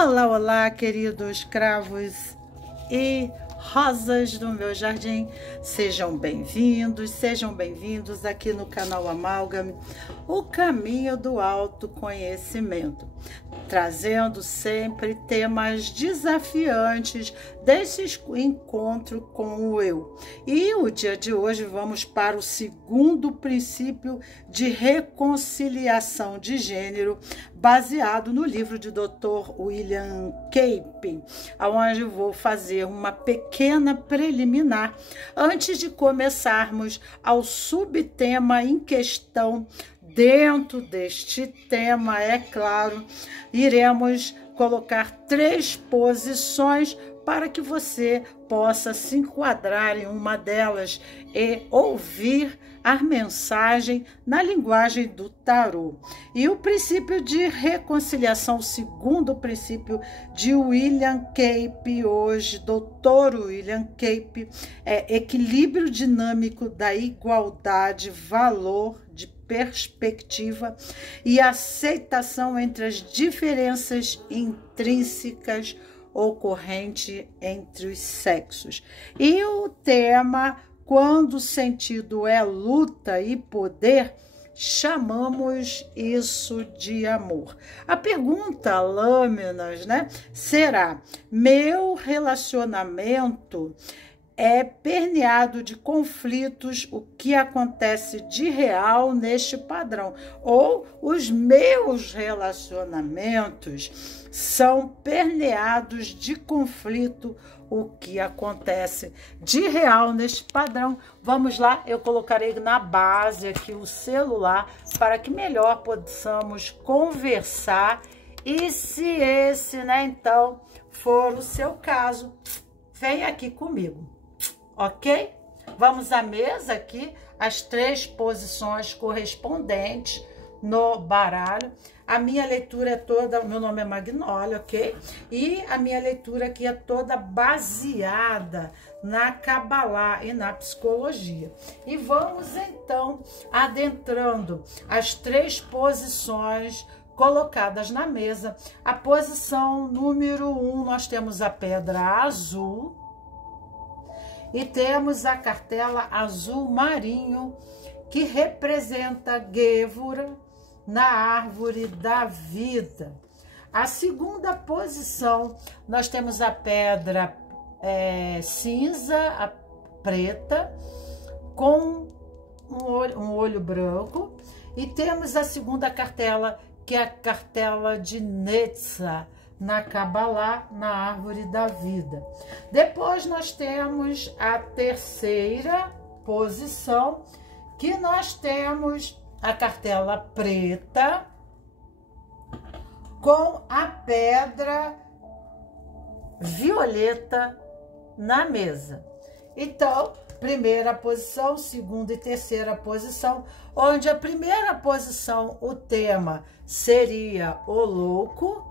Olá, olá, queridos cravos e rosas do meu jardim. Sejam bem-vindos aqui no canal Amálgame, o caminho do autoconhecimento, trazendo sempre temas desafiantes desse encontro com o eu. E o dia de hoje vamos para o segundo princípio de reconciliação de gênero, baseado no livro de Dr. William Cape, onde eu vou fazer uma pequena preliminar antes de começarmos ao subtema em questão. Dentro deste tema, é claro, iremos colocar 3 posições para que você possa se enquadrar em uma delas e ouvir a mensagem na linguagem do tarô. E o princípio de reconciliação, o segundo princípio de William Cape, hoje, Dr. William Cape, é equilíbrio dinâmico da igualdade, valor de perspectiva e aceitação entre as diferenças intrínsecas ocorrentes entre os sexos. E o tema, quando o sentido é luta e poder, chamamos isso de amor. A pergunta, lâminas, né? Será: meu relacionamento é permeado de conflitos, o que acontece de real neste padrão? Ou os meus relacionamentos são permeados de conflito, o que acontece de real neste padrão? Vamos lá, eu colocarei na base aqui o celular para que melhor possamos conversar. E se esse, então, for o seu caso, vem aqui comigo. Ok? Vamos à mesa aqui, as 3 posições correspondentes no baralho. A minha leitura é toda, meu nome é Magnólia, ok? E a minha leitura aqui é toda baseada na Kabbalah e na psicologia. E vamos então adentrando as 3 posições colocadas na mesa. A posição número 1, nós temos a pedra azul. E temos a cartela azul marinho, que representa Gévora na árvore da vida. A segunda posição, nós temos a pedra cinza, a preta, com um olho branco. E temos a segunda cartela, que é a cartela de Netzah, na Kabbalah, na árvore da vida. Depois nós temos a terceira posição, que nós temos a cartela preta com a pedra violeta na mesa. Então, primeira posição, segunda e terceira posição, onde a primeira posição, o tema seria o louco.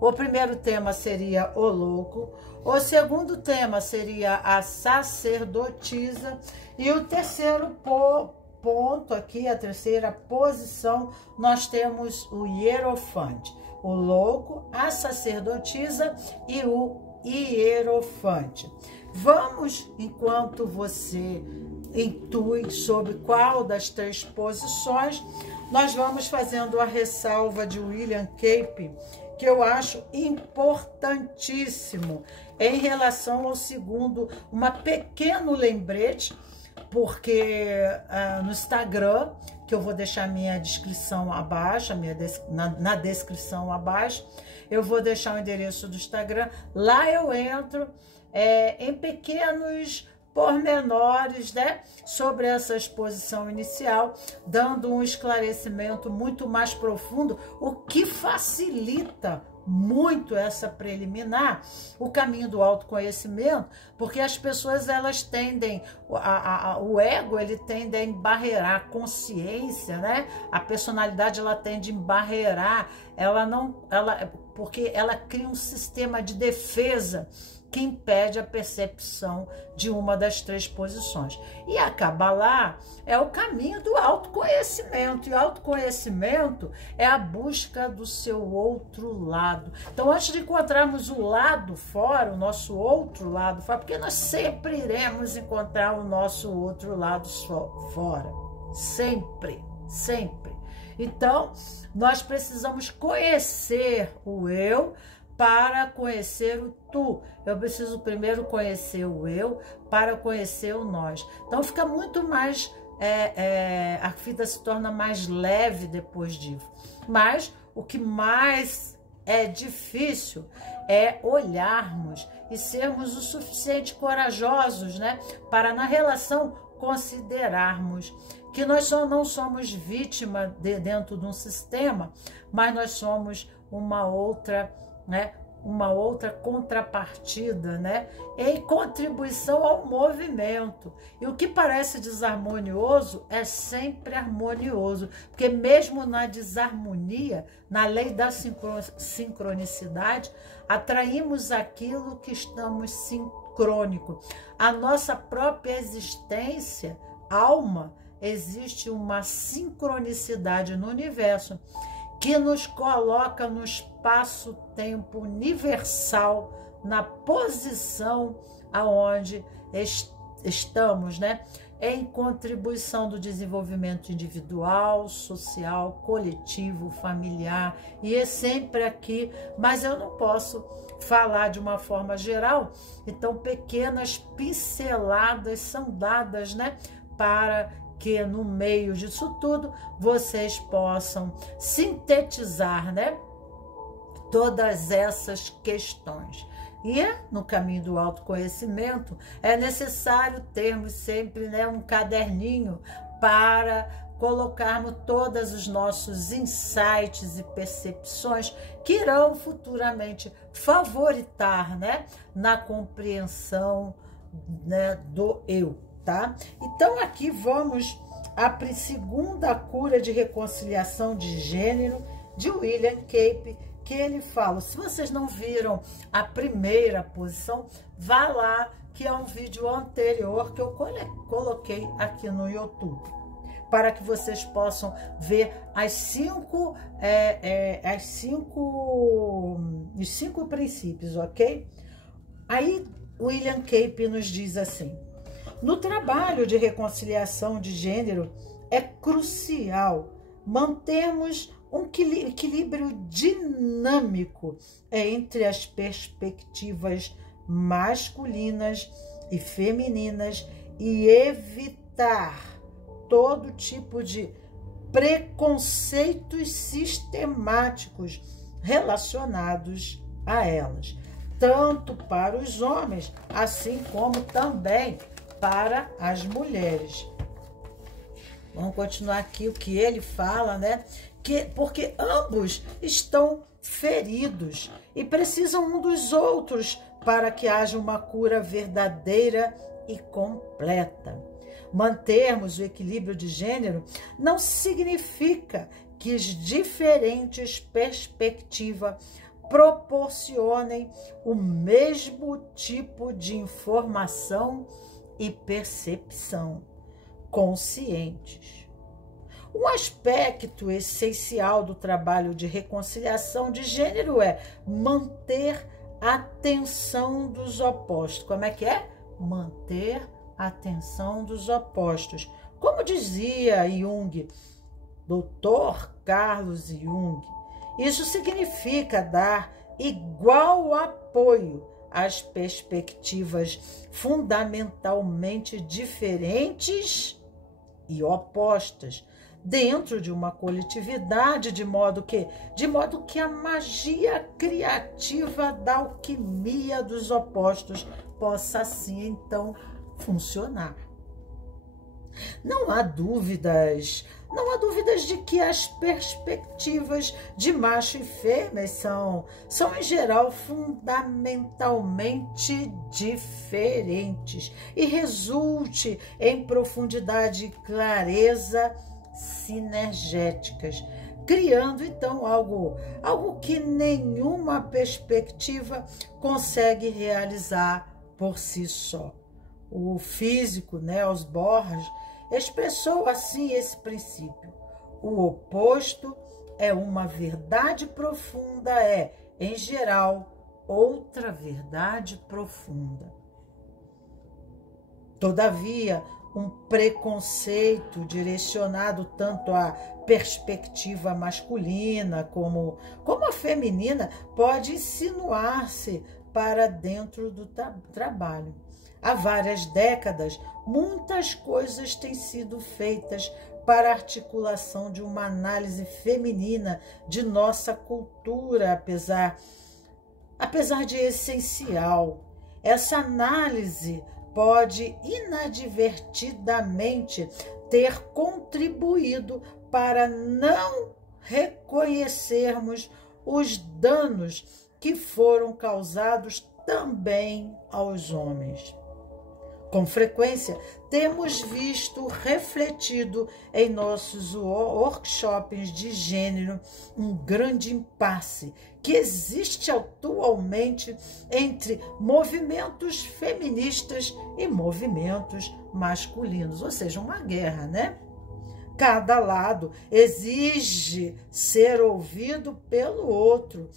O primeiro tema seria o louco, o segundo tema seria a sacerdotisa e o terceiro ponto aqui, a terceira posição, nós temos o hierofante, o louco, a sacerdotisa e o hierofante. Vamos, enquanto você intui sobre qual das 3 posições, nós vamos fazendo a ressalva de William Cape, que eu acho importantíssimo em relação ao segundo, uma pequeno lembrete, porque no Instagram, que eu vou deixar minha descrição abaixo, na descrição abaixo, eu vou deixar o endereço do Instagram. Lá eu entro em pequenos pormenores, sobre essa exposição inicial, dando um esclarecimento muito mais profundo, o que facilita muito essa preliminar, o caminho do autoconhecimento, porque as pessoas, elas tendem, o ego, ele tende a embarrear a consciência, a personalidade, ela tende a embarrear, porque ela cria um sistema de defesa que impede a percepção de uma das três posições. E a Kabbalah é o caminho do autoconhecimento, e o autoconhecimento é a busca do seu outro lado. Então, antes de encontrarmos o lado fora, o nosso outro lado fora, porque nós sempre iremos encontrar o nosso outro lado fora, sempre, sempre. Então, nós precisamos conhecer o eu para conhecer o tu. Eu preciso primeiro conhecer o eu para conhecer o nós. Então fica muito mais, a vida se torna mais leve depois disso. Mas o que mais é difícil é olharmos e sermos o suficiente corajosos, né, para na relação considerarmos que nós não somos vítima dentro de um sistema, mas nós somos uma outra, né, uma outra contrapartida, né, em contribuição ao movimento. E o que parece desarmonioso é sempre harmonioso, porque mesmo na desarmonia, na lei da sincronicidade, atraímos aquilo que estamos sincrônico. A nossa própria existência, alma, existe uma sincronicidade no universo que nos coloca no espaço-tempo universal, na posição aonde estamos, né? Em contribuição do desenvolvimento individual, social, coletivo, familiar, e é sempre aqui, mas eu não posso falar de uma forma geral, então pequenas pinceladas são dadas, né, para que no meio disso tudo vocês possam sintetizar, né, todas essas questões. E no caminho do autoconhecimento é necessário termos sempre, né, um caderninho para colocarmos todos os nossos insights e percepções que irão futuramente favoritar, né, na compreensão, né, do eu. Tá? Então aqui vamos à segunda cura de reconciliação de gênero de William Cape, que ele fala, se vocês não viram a primeira posição, vá lá, que é um vídeo anterior que eu coloquei aqui no YouTube, para que vocês possam ver os cinco princípios, ok? Aí William Cape nos diz assim: no trabalho de reconciliação de gênero, é crucial mantermos um equilíbrio dinâmico entre as perspectivas masculinas e femininas e evitar todo tipo de preconceitos sistemáticos relacionados a elas, tanto para os homens, assim como também para as mulheres. Vamos continuar aqui o que ele fala, né? Porque ambos estão feridos e precisam um dos outros para que haja uma cura verdadeira e completa. Mantermos o equilíbrio de gênero não significa que as diferentes perspectivas proporcionem o mesmo tipo de informação e percepção conscientes. Um aspecto essencial do trabalho de reconciliação de gênero é manter a tensão dos opostos. Como é que é? Manter a tensão dos opostos. Como dizia Jung, Dr. Carlos Jung, isso significa dar igual apoio às perspectivas fundamentalmente diferentes e opostas dentro de uma coletividade, de modo que a magia criativa da alquimia dos opostos possa assim então funcionar. Não há dúvidas de que as perspectivas de macho e fêmea são em geral fundamentalmente diferentes e resulte em profundidade e clareza sinergéticas criando então algo que nenhuma perspectiva consegue realizar por si só. O físico, Niels Bohr, expressou assim esse princípio. O oposto é uma verdade profunda, em geral, outra verdade profunda. Todavia, um preconceito direcionado tanto à perspectiva masculina como a feminina pode insinuar-se para dentro do trabalho. Há várias décadas, muitas coisas têm sido feitas para a articulação de uma análise feminina de nossa cultura, apesar de essencial. Essa análise pode inadvertidamente ter contribuído para não reconhecermos os danos que foram causados também aos homens. Com frequência, temos visto refletido em nossos workshops de gênero um grande impasse que existe atualmente entre movimentos feministas e movimentos masculinos, ou seja, uma guerra, né? Cada lado exige ser ouvido pelo outro,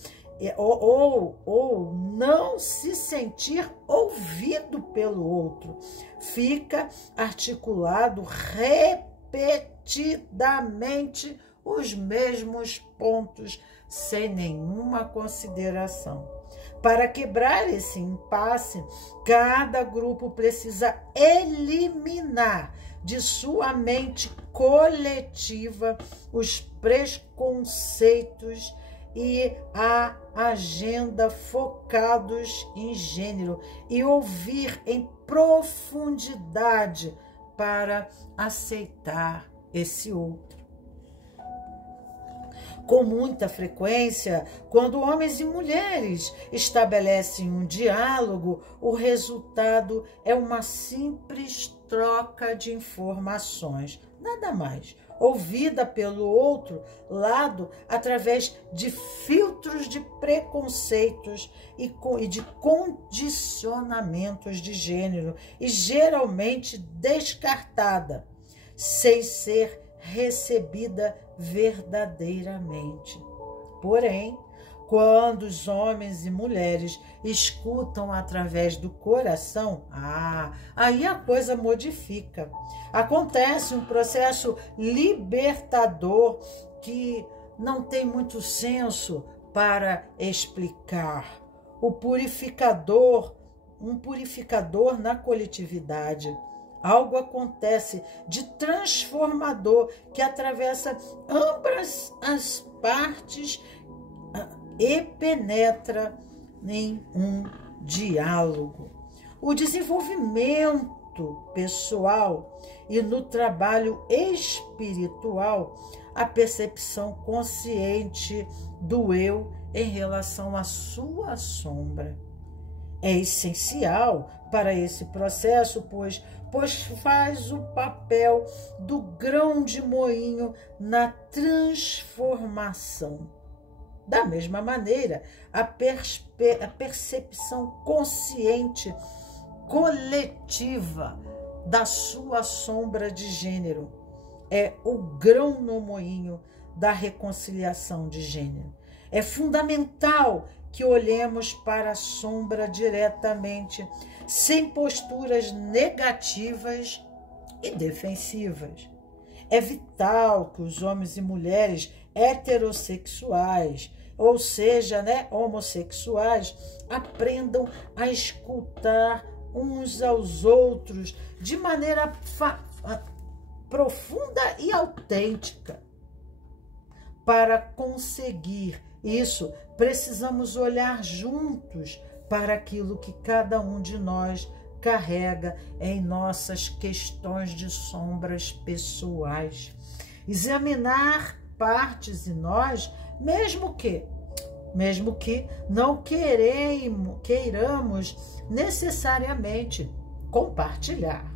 ou não se sentir ouvido pelo outro. Fica articulado repetidamente os mesmos pontos, sem nenhuma consideração. Para quebrar esse impasse, cada grupo precisa eliminar de sua mente coletiva os preconceitos e a agenda focados em gênero e ouvir em profundidade para aceitar esse outro. Com muita frequência, quando homens e mulheres estabelecem um diálogo, o resultado é uma simples troca de informações, nada mais, ouvida pelo outro lado através de filtros de preconceitos e de condicionamentos de gênero, e geralmente descartada, sem ser recebida verdadeiramente. Porém, quando os homens e mulheres escutam através do coração, aí a coisa modifica. Acontece um processo libertador que não tem muito senso para explicar. Um purificador na coletividade. Algo acontece de transformador que atravessa ambas as partes e penetra em um diálogo. O desenvolvimento pessoal e no trabalho espiritual, a percepção consciente do eu em relação à sua sombra. É essencial para esse processo, pois faz o papel do grão de moinho na transformação. Da mesma maneira, a percepção consciente coletiva da sua sombra de gênero é o grão no moinho da reconciliação de gênero. É fundamental que olhemos para a sombra diretamente, sem posturas negativas e defensivas. É vital que os homens e mulheres heterossexuais, ou seja, homossexuais, aprendam a escutar uns aos outros de maneira profunda e autêntica. Para conseguir isso, precisamos olhar juntos para aquilo que cada um de nós carrega em nossas questões de sombras pessoais. Examinar partes em nós, mesmo que não queiramos necessariamente compartilhar.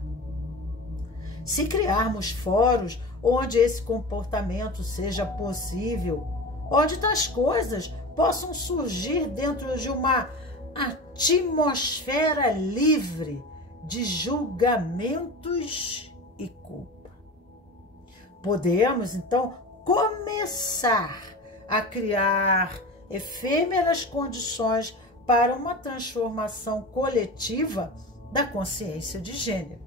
Se criarmos fóruns onde esse comportamento seja possível, onde tais coisas possam surgir dentro de uma atmosfera livre de julgamentos e culpa. Podemos, então, começar a criar efêmeras condições para uma transformação coletiva da consciência de gênero,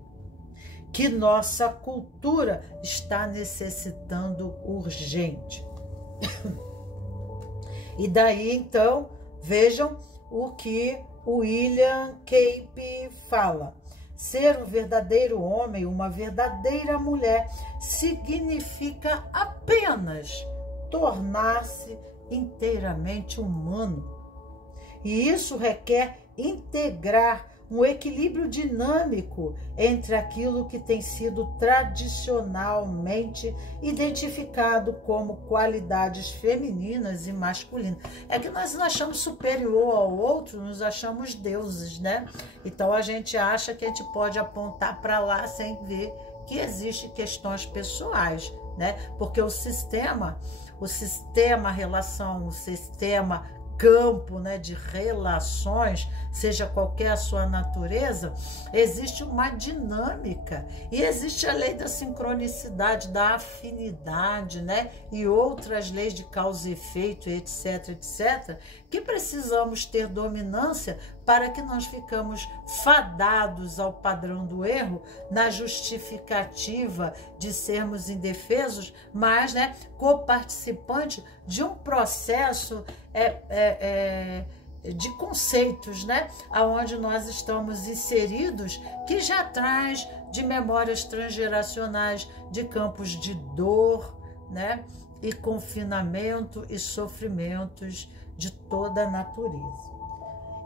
que nossa cultura está necessitando urgente. E daí, então, vejam o que o William Cape fala. Ser um verdadeiro homem, uma verdadeira mulher, significa apenas tornar-se inteiramente humano. E isso requer integrar um equilíbrio dinâmico entre aquilo que tem sido tradicionalmente identificado como qualidades femininas e masculinas. É que nós nos achamos superior ao outro, nos achamos deuses, né? Então a gente acha que a gente pode apontar para lá sem ver que existem questões pessoais, né? Porque o sistema relação, o sistema campo, né, de relações, seja qualquer a sua natureza, existe uma dinâmica e existe a lei da sincronicidade, da afinidade, né, e outras leis de causa e efeito, etc, etc, que precisamos ter dominância para que nós ficamos fadados ao padrão do erro na justificativa de sermos indefesos, mas, né, coparticipante de um processo de conceitos, né, aonde nós estamos inseridos, que já traz de memórias transgeracionais, de campos de dor, né, e confinamento e sofrimentos de toda a natureza.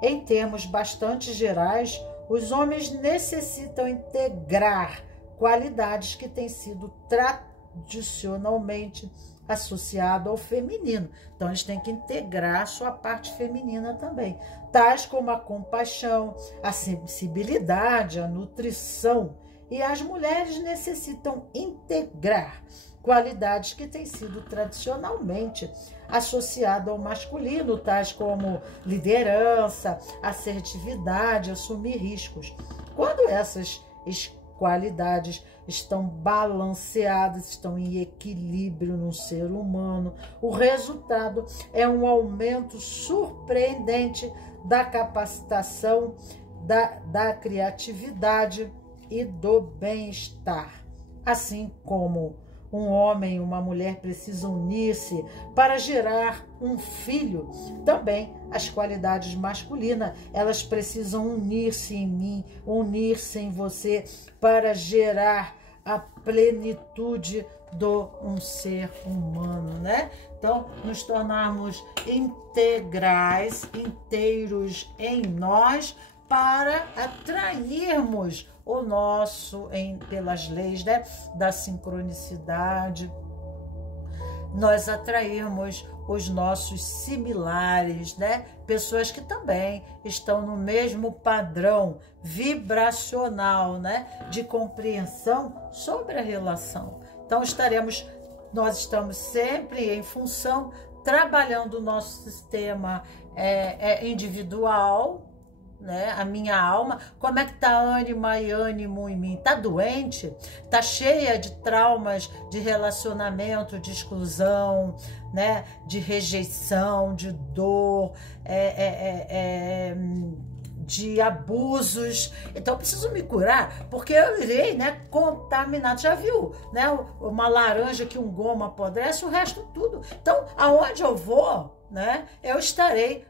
Em termos bastante gerais, os homens necessitam integrar qualidades que têm sido tradicionalmente associadas ao feminino. Então, eles têm que integrar a sua parte feminina também, tais como a compaixão, a sensibilidade, a nutrição. E as mulheres necessitam integrar qualidades que têm sido tradicionalmente associadas ao masculino, tais como liderança, assertividade, assumir riscos. Quando essas qualidades estão balanceadas, estão em equilíbrio no ser humano, o resultado é um aumento surpreendente da capacitação, da criatividade e do bem-estar. Assim como um homem e uma mulher precisam unir-se para gerar um filho, também as qualidades masculinas, elas precisam unir-se em mim, unir-se em você, para gerar a plenitude do um ser humano, né? Então, nos tornarmos integrais, inteiros em nós, para atrairmos o nosso, pelas leis, né, da sincronicidade, nós atrairmos os nossos similares, né, pessoas que também estão no mesmo padrão vibracional, né, de compreensão sobre a relação. Então nós estamos sempre em função, trabalhando o nosso sistema individual, né? A minha alma, como é que tá ânima e ânimo em mim? Tá doente? Tá cheia de traumas de relacionamento, de exclusão, né? De rejeição, de dor, de abusos. Então eu preciso me curar, porque eu irei, né, contaminado. Já viu, né, uma laranja que um goma apodrece, o resto tudo. Então aonde eu vou, né, eu estarei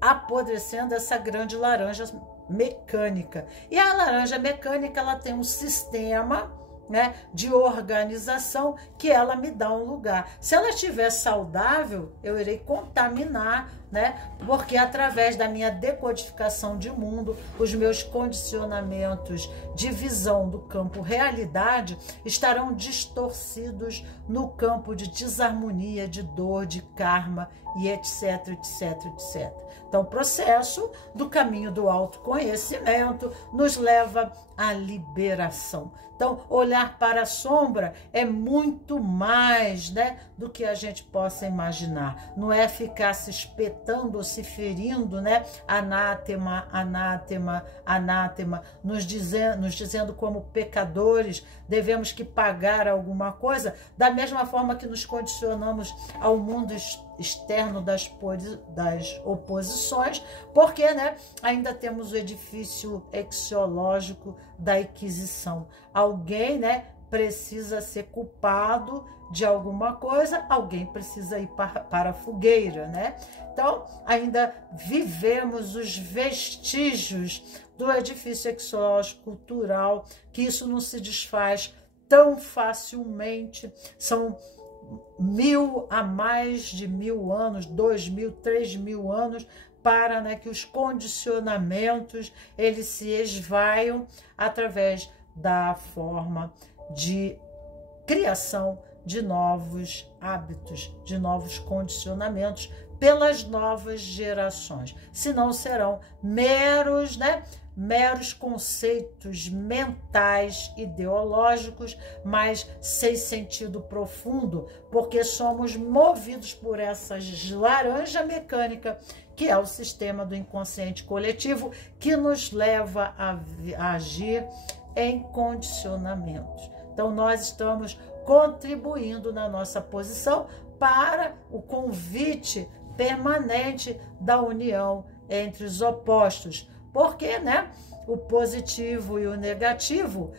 apodrecendo essa grande laranja mecânica. E a laranja mecânica, ela tem um sistema, né, de organização que ela me dá um lugar. Se ela estiver saudável, eu irei contaminar né? Porque através da minha decodificação de mundo, os meus condicionamentos de visão do campo realidade estarão distorcidos no campo de desarmonia, de dor, de karma e etc, etc, etc. Então, o processo do caminho do autoconhecimento nos leva à liberação. Então, olhar para a sombra é muito mais, né, do que a gente possa imaginar. Não é ficar se espetando ou se ferindo, né? Anátema, anátema, anátema, nos dizendo como pecadores devemos que pagar alguma coisa, da mesma forma que nos condicionamos ao mundo externo das oposições, porque, né, ainda temos o edifício axiológico da Inquisição. Alguém, né, precisa ser culpado de alguma coisa, alguém precisa ir para a fogueira, né? Então, ainda vivemos os vestígios do edifício axiológico cultural, que isso não se desfaz tão facilmente. São a mais de 1000 anos, 2000, 3000 anos, para, né, que os condicionamentos eles se esvaiam através da forma de criação de novos hábitos, de novos condicionamentos pelas novas gerações. Senão serão meros, né, meros conceitos mentais, ideológicos, mas sem sentido profundo, porque somos movidos por essa laranja mecânica, que é o sistema do inconsciente coletivo, que nos leva a agir em condicionamentos. Então, nós estamos contribuindo na nossa posição para o convite permanente da união entre os opostos, porque, né, o positivo e o negativo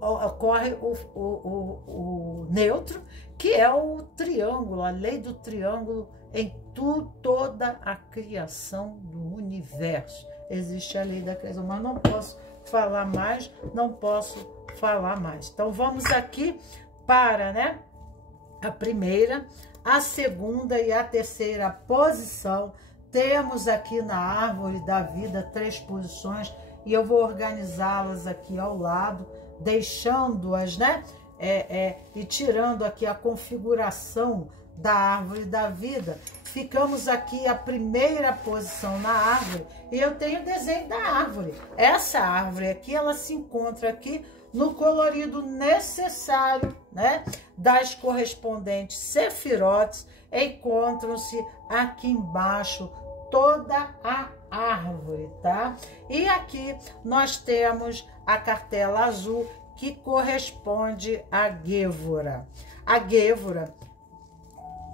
ocorre o neutro, que é o triângulo, a lei do triângulo em toda a criação do universo. Existe a lei da criação, mas não posso falar mais, não posso falar mais. Então, vamos aqui para, né, a primeira, a segunda e a terceira posição. Temos aqui na árvore da vida 3 posições e eu vou organizá-las aqui ao lado, deixando-as, né, e tirando aqui a configuração da árvore da vida. Ficamos aqui a primeira posição na árvore e eu tenho o desenho da árvore. Essa árvore aqui, ela se encontra aqui no colorido necessário, né, das correspondentes sefirotes. Encontram-se aqui embaixo toda a árvore, tá? E aqui nós temos a cartela azul, que corresponde à Gévora. A Gévora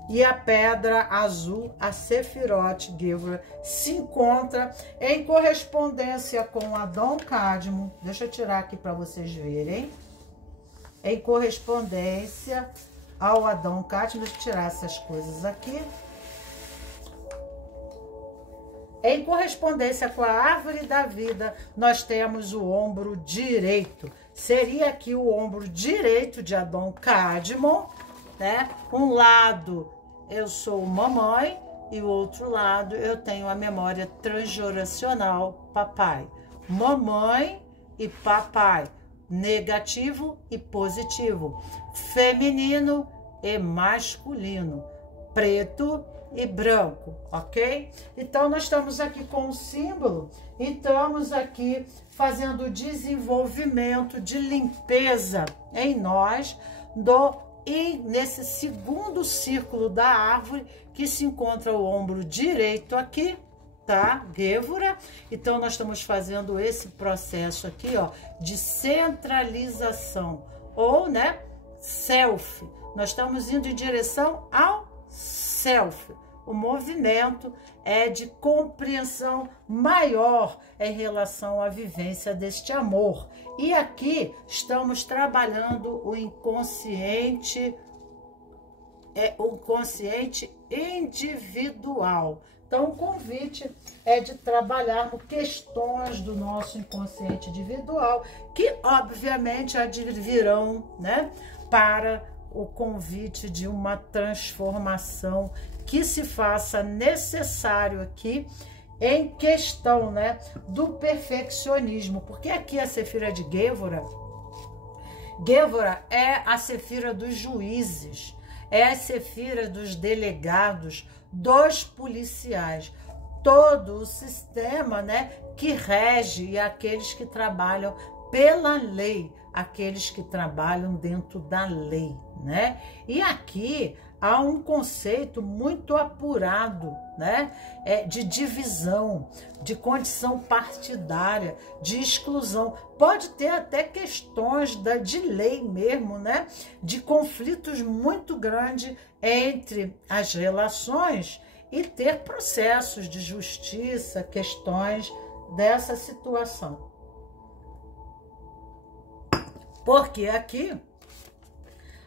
e a pedra azul, a Sefirote Gévora, se encontra em correspondência com Adão Cadmo. Deixa eu tirar aqui para vocês verem. Em correspondência ao Adão Cadmo, deixa eu tirar essas coisas aqui. Em correspondência com a árvore da vida, nós temos o ombro direito. Seria aqui o ombro direito de Adão Cadmo, né? Um lado eu sou mamãe e o outro lado eu tenho a memória transgeracional papai. Mamãe e papai, negativo e positivo, feminino e masculino, preto e branco, ok? Então, nós estamos aqui com o símbolo e estamos aqui fazendo o desenvolvimento de limpeza em nós e nesse segundo círculo da árvore, que se encontra o ombro direito aqui, tá? Gévora. Então, nós estamos fazendo esse processo aqui, ó, de centralização, ou, né, self. Nós estamos indo em direção ao self. O movimento é de compreensão maior em relação à vivência deste amor. E aqui estamos trabalhando o inconsciente, o consciente individual. Então, o convite é de trabalharmos questões do nosso inconsciente individual, que obviamente advirão, né, para o convite de uma transformação que se faça necessário aqui em questão, né, do perfeccionismo, porque aqui a Sefira de Gevurah é a Sefira dos juízes, é a Sefira dos delegados, dos policiais, todo o sistema, né, que rege aqueles que trabalham pela lei, aqueles que trabalham dentro da lei, né? E aqui há um conceito muito apurado, né, de divisão, de condição partidária, de exclusão. Pode ter até questões de lei mesmo, né, de conflitos muito grandes entre as relações e ter processos de justiça, questões dessa situação. Porque aqui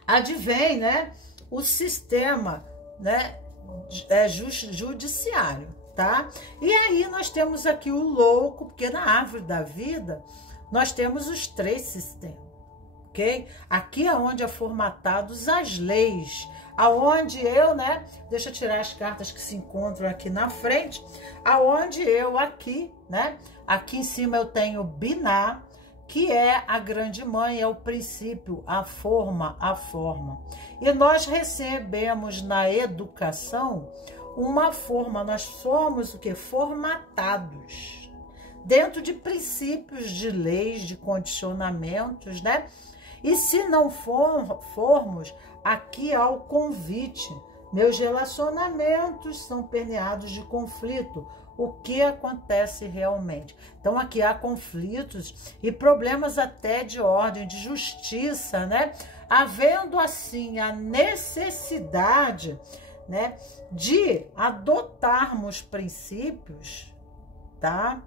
advém, né, o sistema, né, judiciário, tá? E aí nós temos aqui o louco, porque na árvore da vida nós temos os 3 sistemas, ok? Aqui é onde é formatados as leis, aonde eu, né, deixa eu tirar as cartas que se encontram aqui na frente, aonde eu aqui, né, aqui em cima eu tenho Binah, que é a grande mãe, é o princípio, a forma. E nós recebemos na educação uma forma, nós somos o que? Formatados dentro de princípios, de leis, de condicionamentos, né? E se não formos, aqui há o convite. Meus relacionamentos são permeados de conflito. O que acontece realmente? Então, aqui há conflitos e problemas até de ordem, de justiça, né? Havendo, assim, a necessidade, né, de adotarmos princípios, tá?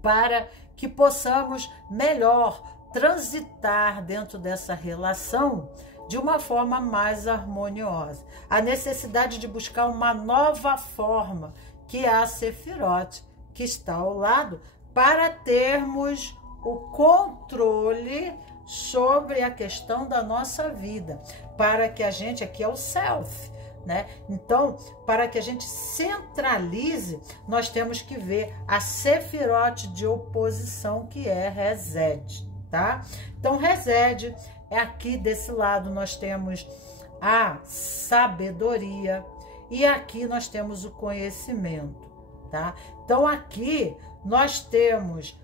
Para que possamos melhor transitar dentro dessa relação de uma forma mais harmoniosa. A necessidade de buscar uma nova forma, que é a Sefirot, que está ao lado, para termos o controle sobre a questão da nossa vida, para que a gente, aqui é o self, né? Então, para que a gente centralize, nós temos que ver a Sefirot de oposição, que é Resed, tá? Então, Resed é aqui desse lado, nós temos a sabedoria, e aqui nós temos o conhecimento, tá? Então, aqui nós temos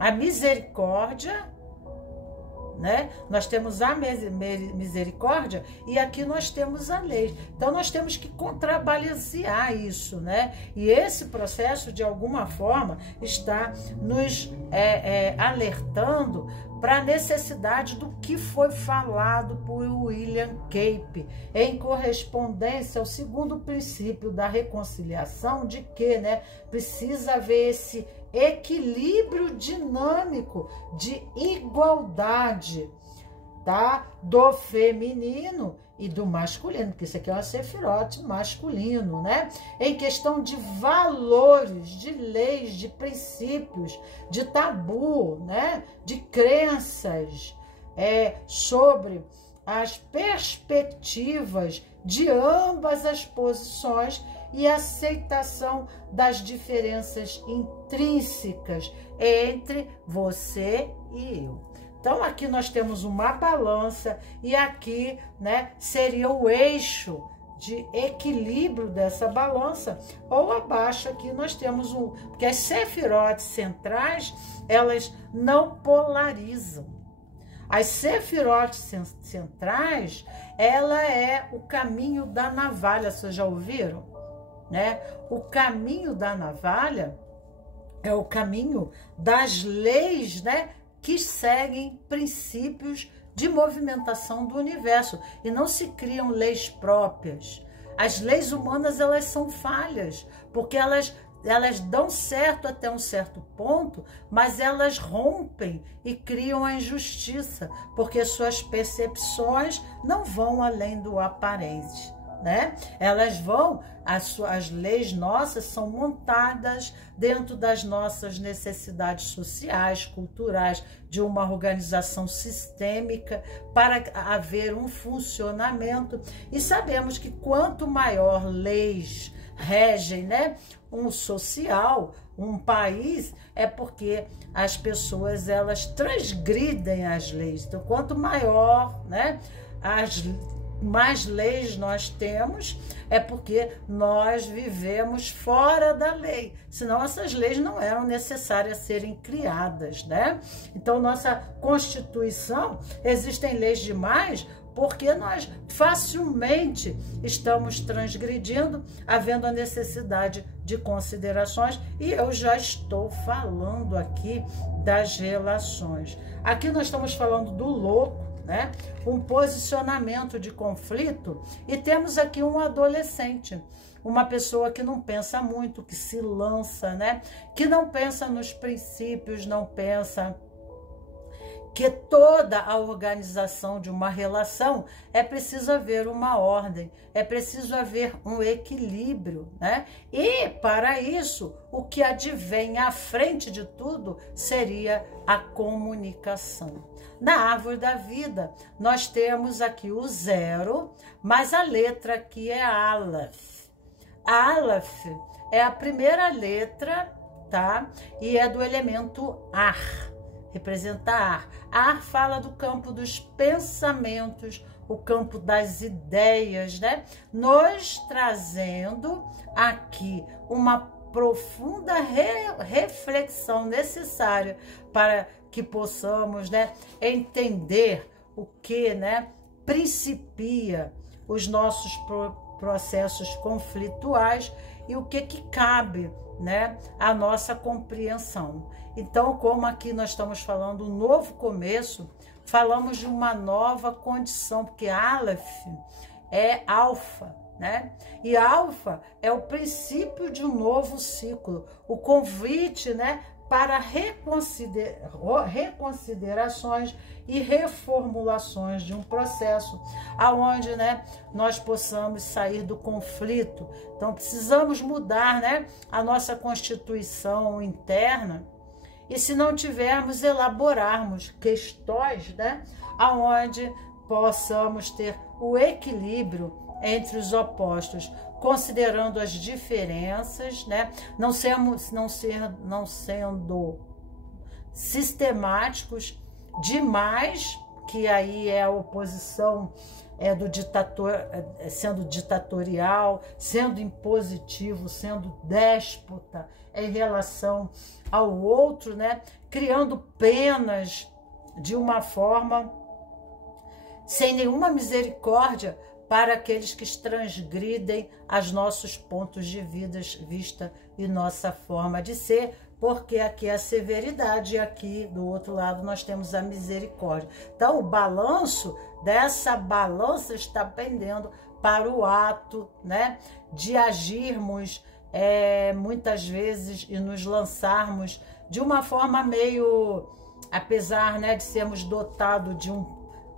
a misericórdia, né? Nós temos a misericórdia e aqui nós temos a lei. Então, nós temos que contrabalancear isso, né? E esse processo, de alguma forma, está nos alertando para a necessidade do que foi falado por William Cape, em correspondência ao segundo princípio da reconciliação, de que, né, precisa haver esse equilíbrio dinâmico de igualdade, tá? Do feminino e do masculino, porque isso aqui é uma Sefirot masculino, né? Em questão de valores, de leis, de princípios, de tabu, né? De crenças, sobre as perspectivas de ambas as posições e aceitação das diferenças intrínsecas entre você e eu. Então, aqui nós temos uma balança e aqui, né, seria o eixo de equilíbrio dessa balança, ou abaixo aqui nós temos porque as Sefirot centrais, elas não polarizam. As Sefirot centrais, ela é o caminho da navalha, vocês já ouviram? Né? O caminho da navalha é o caminho das leis, né, que seguem princípios de movimentação do universo e não se criam leis próprias. As leis humanas, elas são falhas, porque elas dão certo até um certo ponto, mas elas rompem e criam a injustiça, porque suas percepções não vão além do aparente, né? As leis nossas são montadas dentro das nossas necessidades sociais, culturais, de uma organização sistêmica para haver um funcionamento. E sabemos que quanto maior leis regem, né, um social, um país, é porque as pessoas elas transgridem as leis. Então, quanto maior, né, mais leis nós temos, é porque nós vivemos fora da lei. Senão essas leis não eram necessárias serem criadas, né? Então, nossa Constituição, existem leis demais porque nós facilmente estamos transgredindo, havendo a necessidade de considerações, e eu já estou falando aqui das relações. Aqui nós estamos falando do louco, né? Um posicionamento de conflito, e temos aqui um adolescente, uma pessoa que não pensa muito, que se lança, né? Que não pensa nos princípios, não pensa que toda a organização de uma relação é preciso haver uma ordem, é preciso haver um equilíbrio, né? E para isso, o que advém à frente de tudo seria a comunicação. Na árvore da vida, nós temos aqui o 0, mas a letra aqui é Aleph. Aleph é a primeira letra, tá? E é do elemento ar. Representa ar. Ar fala do campo dos pensamentos, o campo das ideias, né? Nos trazendo aqui uma profunda reflexão necessária para que possamos, né, entender o que, né, principia os nossos processos conflituais e o que cabe, né, à nossa compreensão. Então, como aqui nós estamos falando um novo começo, falamos de uma nova condição, porque Aleph é alfa, né? E alfa é o princípio de um novo ciclo, o convite, né, para reconsiderações e reformulações de um processo aonde, né, nós possamos sair do conflito. Então, precisamos mudar, né, a nossa constituição interna, e se não tivermos, elaborarmos questões, né, aonde possamos ter o equilíbrio entre os opostos, considerando as diferenças, né, não sendo sistemáticos demais, que aí é a oposição do ditador, sendo ditatorial, sendo impositivo, sendo déspota em relação ao outro, né, criando penas de uma forma sem nenhuma misericórdia para aqueles que transgridem os nossos pontos de vista e nossa forma de ser, porque aqui é a severidade e aqui do outro lado nós temos a misericórdia. Então o balanço dessa balança está pendendo para o ato, né, de agirmos muitas vezes e nos lançarmos de uma forma meio, apesar, né, de sermos dotados de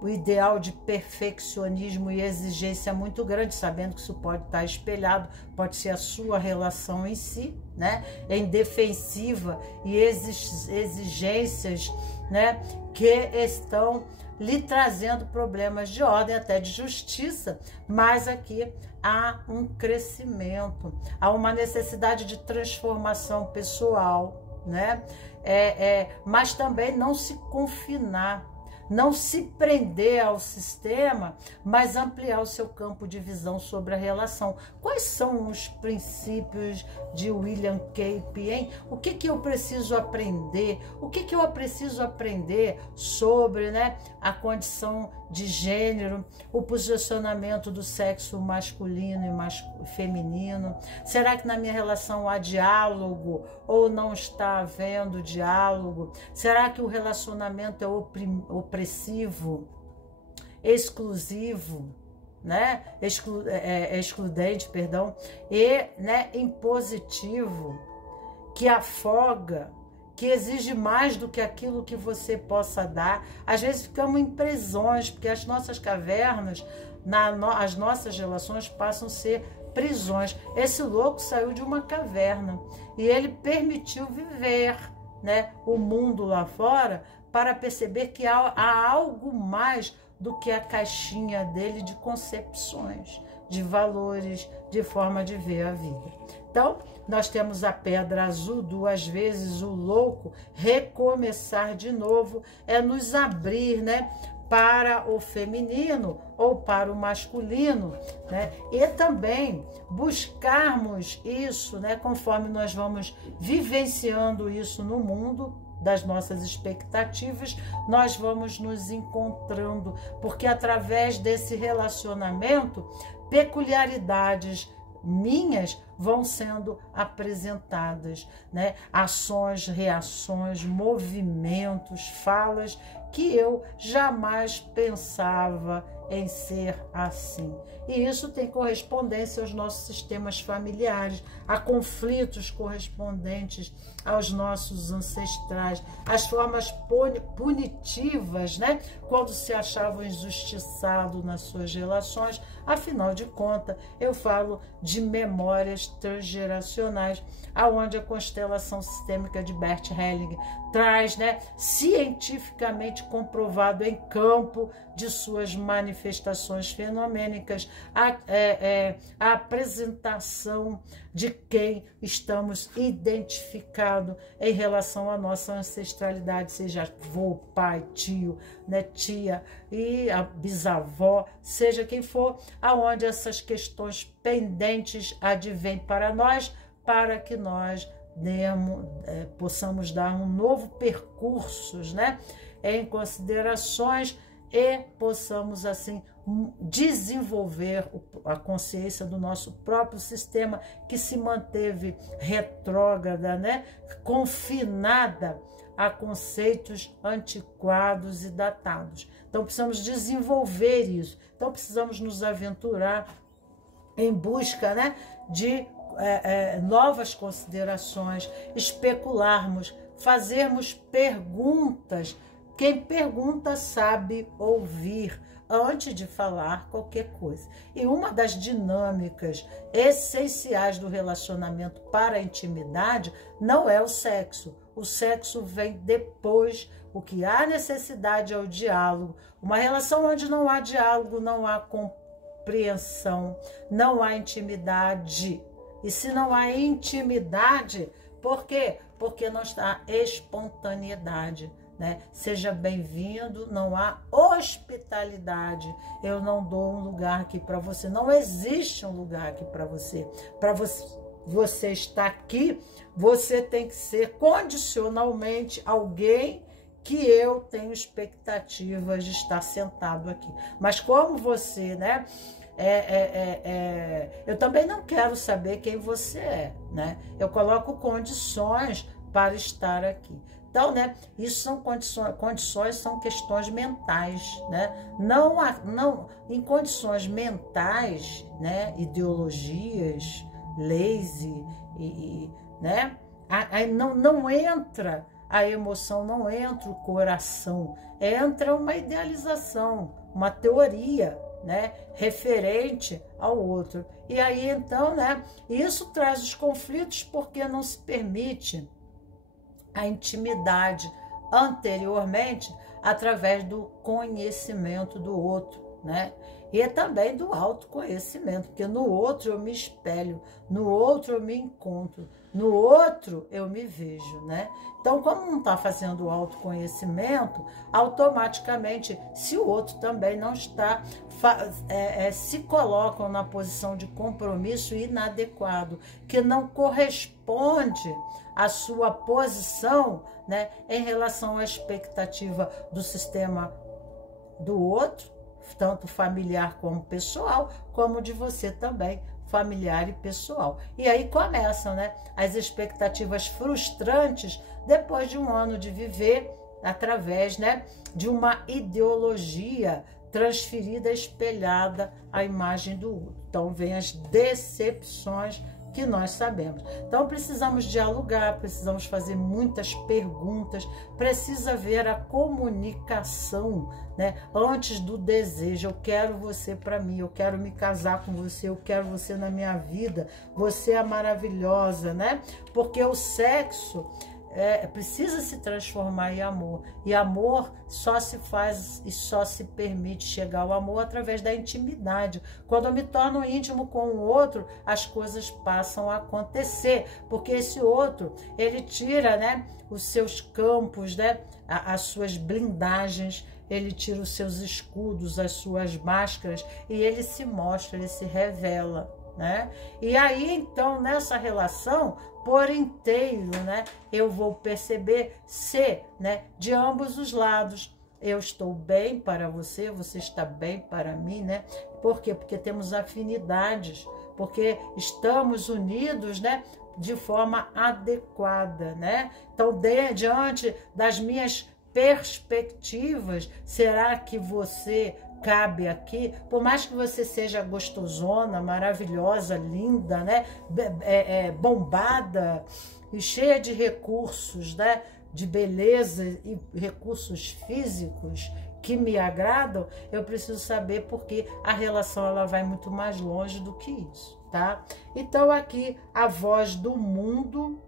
o ideal de perfeccionismo e exigência muito grande, sabendo que isso pode estar espelhado, pode ser a sua relação em si, né, em defensiva e exigências, né, que estão lhe trazendo problemas de ordem, até de justiça, mas aqui há um crescimento, há uma necessidade de transformação pessoal, né, mas também não se confinar, não se prender ao sistema, mas ampliar o seu campo de visão sobre a relação. Quais são os princípios de William Cape, hein? O que eu preciso aprender? O que eu preciso aprender sobre, né, a condição de gênero, o posicionamento do sexo masculino e feminino? Será que na minha relação há diálogo ou não está havendo diálogo? Será que o relacionamento é opressivo, exclusivo, né, excludente, perdão, e, né, impositivo, que afoga, que exige mais do que aquilo que você possa dar? Às vezes ficamos em prisões, porque as nossas cavernas, as nossas relações passam a ser prisões. Esse louco saiu de uma caverna e ele permitiu viver, né, o mundo lá fora para perceber que há algo mais do que a caixinha dele de concepções, de valores, de forma de ver a vida. Então, nós temos a pedra azul, 2 vezes o louco, recomeçar de novo, é nos abrir, né, para o feminino ou para o masculino, né? E também buscarmos isso, né, conforme nós vamos vivenciando isso no mundo, das nossas expectativas, nós vamos nos encontrando, porque através desse relacionamento, peculiaridades minhas vão sendo apresentadas, né? Ações, reações, movimentos, falas que eu jamais pensava em ser assim. E isso tem correspondência aos nossos sistemas familiares, a conflitos correspondentes aos nossos ancestrais, as formas punitivas, né? Quando se achavam injustiçado nas suas relações. Afinal de contas, eu falo de memórias transgeracionais, aonde a constelação sistêmica de Bert Hellinger traz, né, cientificamente comprovado em campo de suas manifestações fenomênicas, a apresentação de quem estamos identificados em relação à nossa ancestralidade, seja avô, pai, tio, né, tia e a bisavó, seja quem for, aonde essas questões pendentes advêm para nós, para que nós possamos dar um novo percurso, né, em considerações e possamos assim desenvolver a consciência do nosso próprio sistema que se manteve retrógrada, né, confinada a conceitos antiquados e datados. Então precisamos desenvolver isso. Então precisamos nos aventurar em busca, né, de novas considerações, especularmos, fazermos perguntas. Quem pergunta sabe ouvir antes de falar qualquer coisa. E uma das dinâmicas essenciais do relacionamento para a intimidade não é o sexo. O sexo vem depois. O que há necessidade é o diálogo. Uma relação onde não há diálogo, não há compreensão, não há intimidade. E se não há intimidade, por quê? Porque não está espontaneidade, né? Seja bem-vindo, não há hospitalidade. Eu não dou um lugar aqui para você. Não existe um lugar aqui para você. Para você estar aqui, você tem que ser condicionalmente alguém que eu tenho expectativas de estar sentado aqui. Mas como você, né? Eu também não quero saber quem você é, né? Eu coloco condições para estar aqui. Então, né, isso são condições são questões mentais, né? Em condições mentais, né, ideologias, leis né? Aí não entra a emoção, não entra o coração, entra uma idealização, uma teoria, né, referente ao outro. E aí então, né, isso traz os conflitos porque não se permite a intimidade anteriormente através do conhecimento do outro, né? E também do autoconhecimento, porque no outro eu me espelho, no outro eu me encontro, no outro eu me vejo, né? Então, como não está fazendo o autoconhecimento, automaticamente, se o outro também não está, se colocam na posição de compromisso inadequado, que não corresponde à sua posição, né, em relação à expectativa do sistema do outro, tanto familiar como pessoal, como de você também, familiar e pessoal. E aí começam, né, as expectativas frustrantes depois de um ano de viver através, né, de uma ideologia transferida, espelhada à imagem do outro. Então vem as decepções que nós sabemos. Então precisamos dialogar, precisamos fazer muitas perguntas, precisa haver a comunicação, né, antes do desejo. Eu quero você para mim, eu quero me casar com você, eu quero você na minha vida, você é maravilhosa, né? Porque o sexo precisa se transformar em amor. E amor só se faz e só se permite chegar ao amor através da intimidade. Quando eu me torno íntimo com o outro, as coisas passam a acontecer. Porque esse outro, ele tira, né, os seus campos, né, as suas blindagens, ele tira os seus escudos, as suas máscaras, e ele se mostra, ele se revela, né? E aí, então, nessa relação, por inteiro, né, eu vou perceber se, né, de ambos os lados, eu estou bem para você, você está bem para mim, né? Por quê? Porque temos afinidades, porque estamos unidos, né, de forma adequada, né? Então, diante das minhas perspectivas, será que você cabe aqui? Por mais que você seja gostosona, maravilhosa, linda, né, bombada e cheia de recursos, né, de beleza e recursos físicos que me agradam, eu preciso saber, porque a relação ela vai muito mais longe do que isso, tá? Então aqui a voz do mundo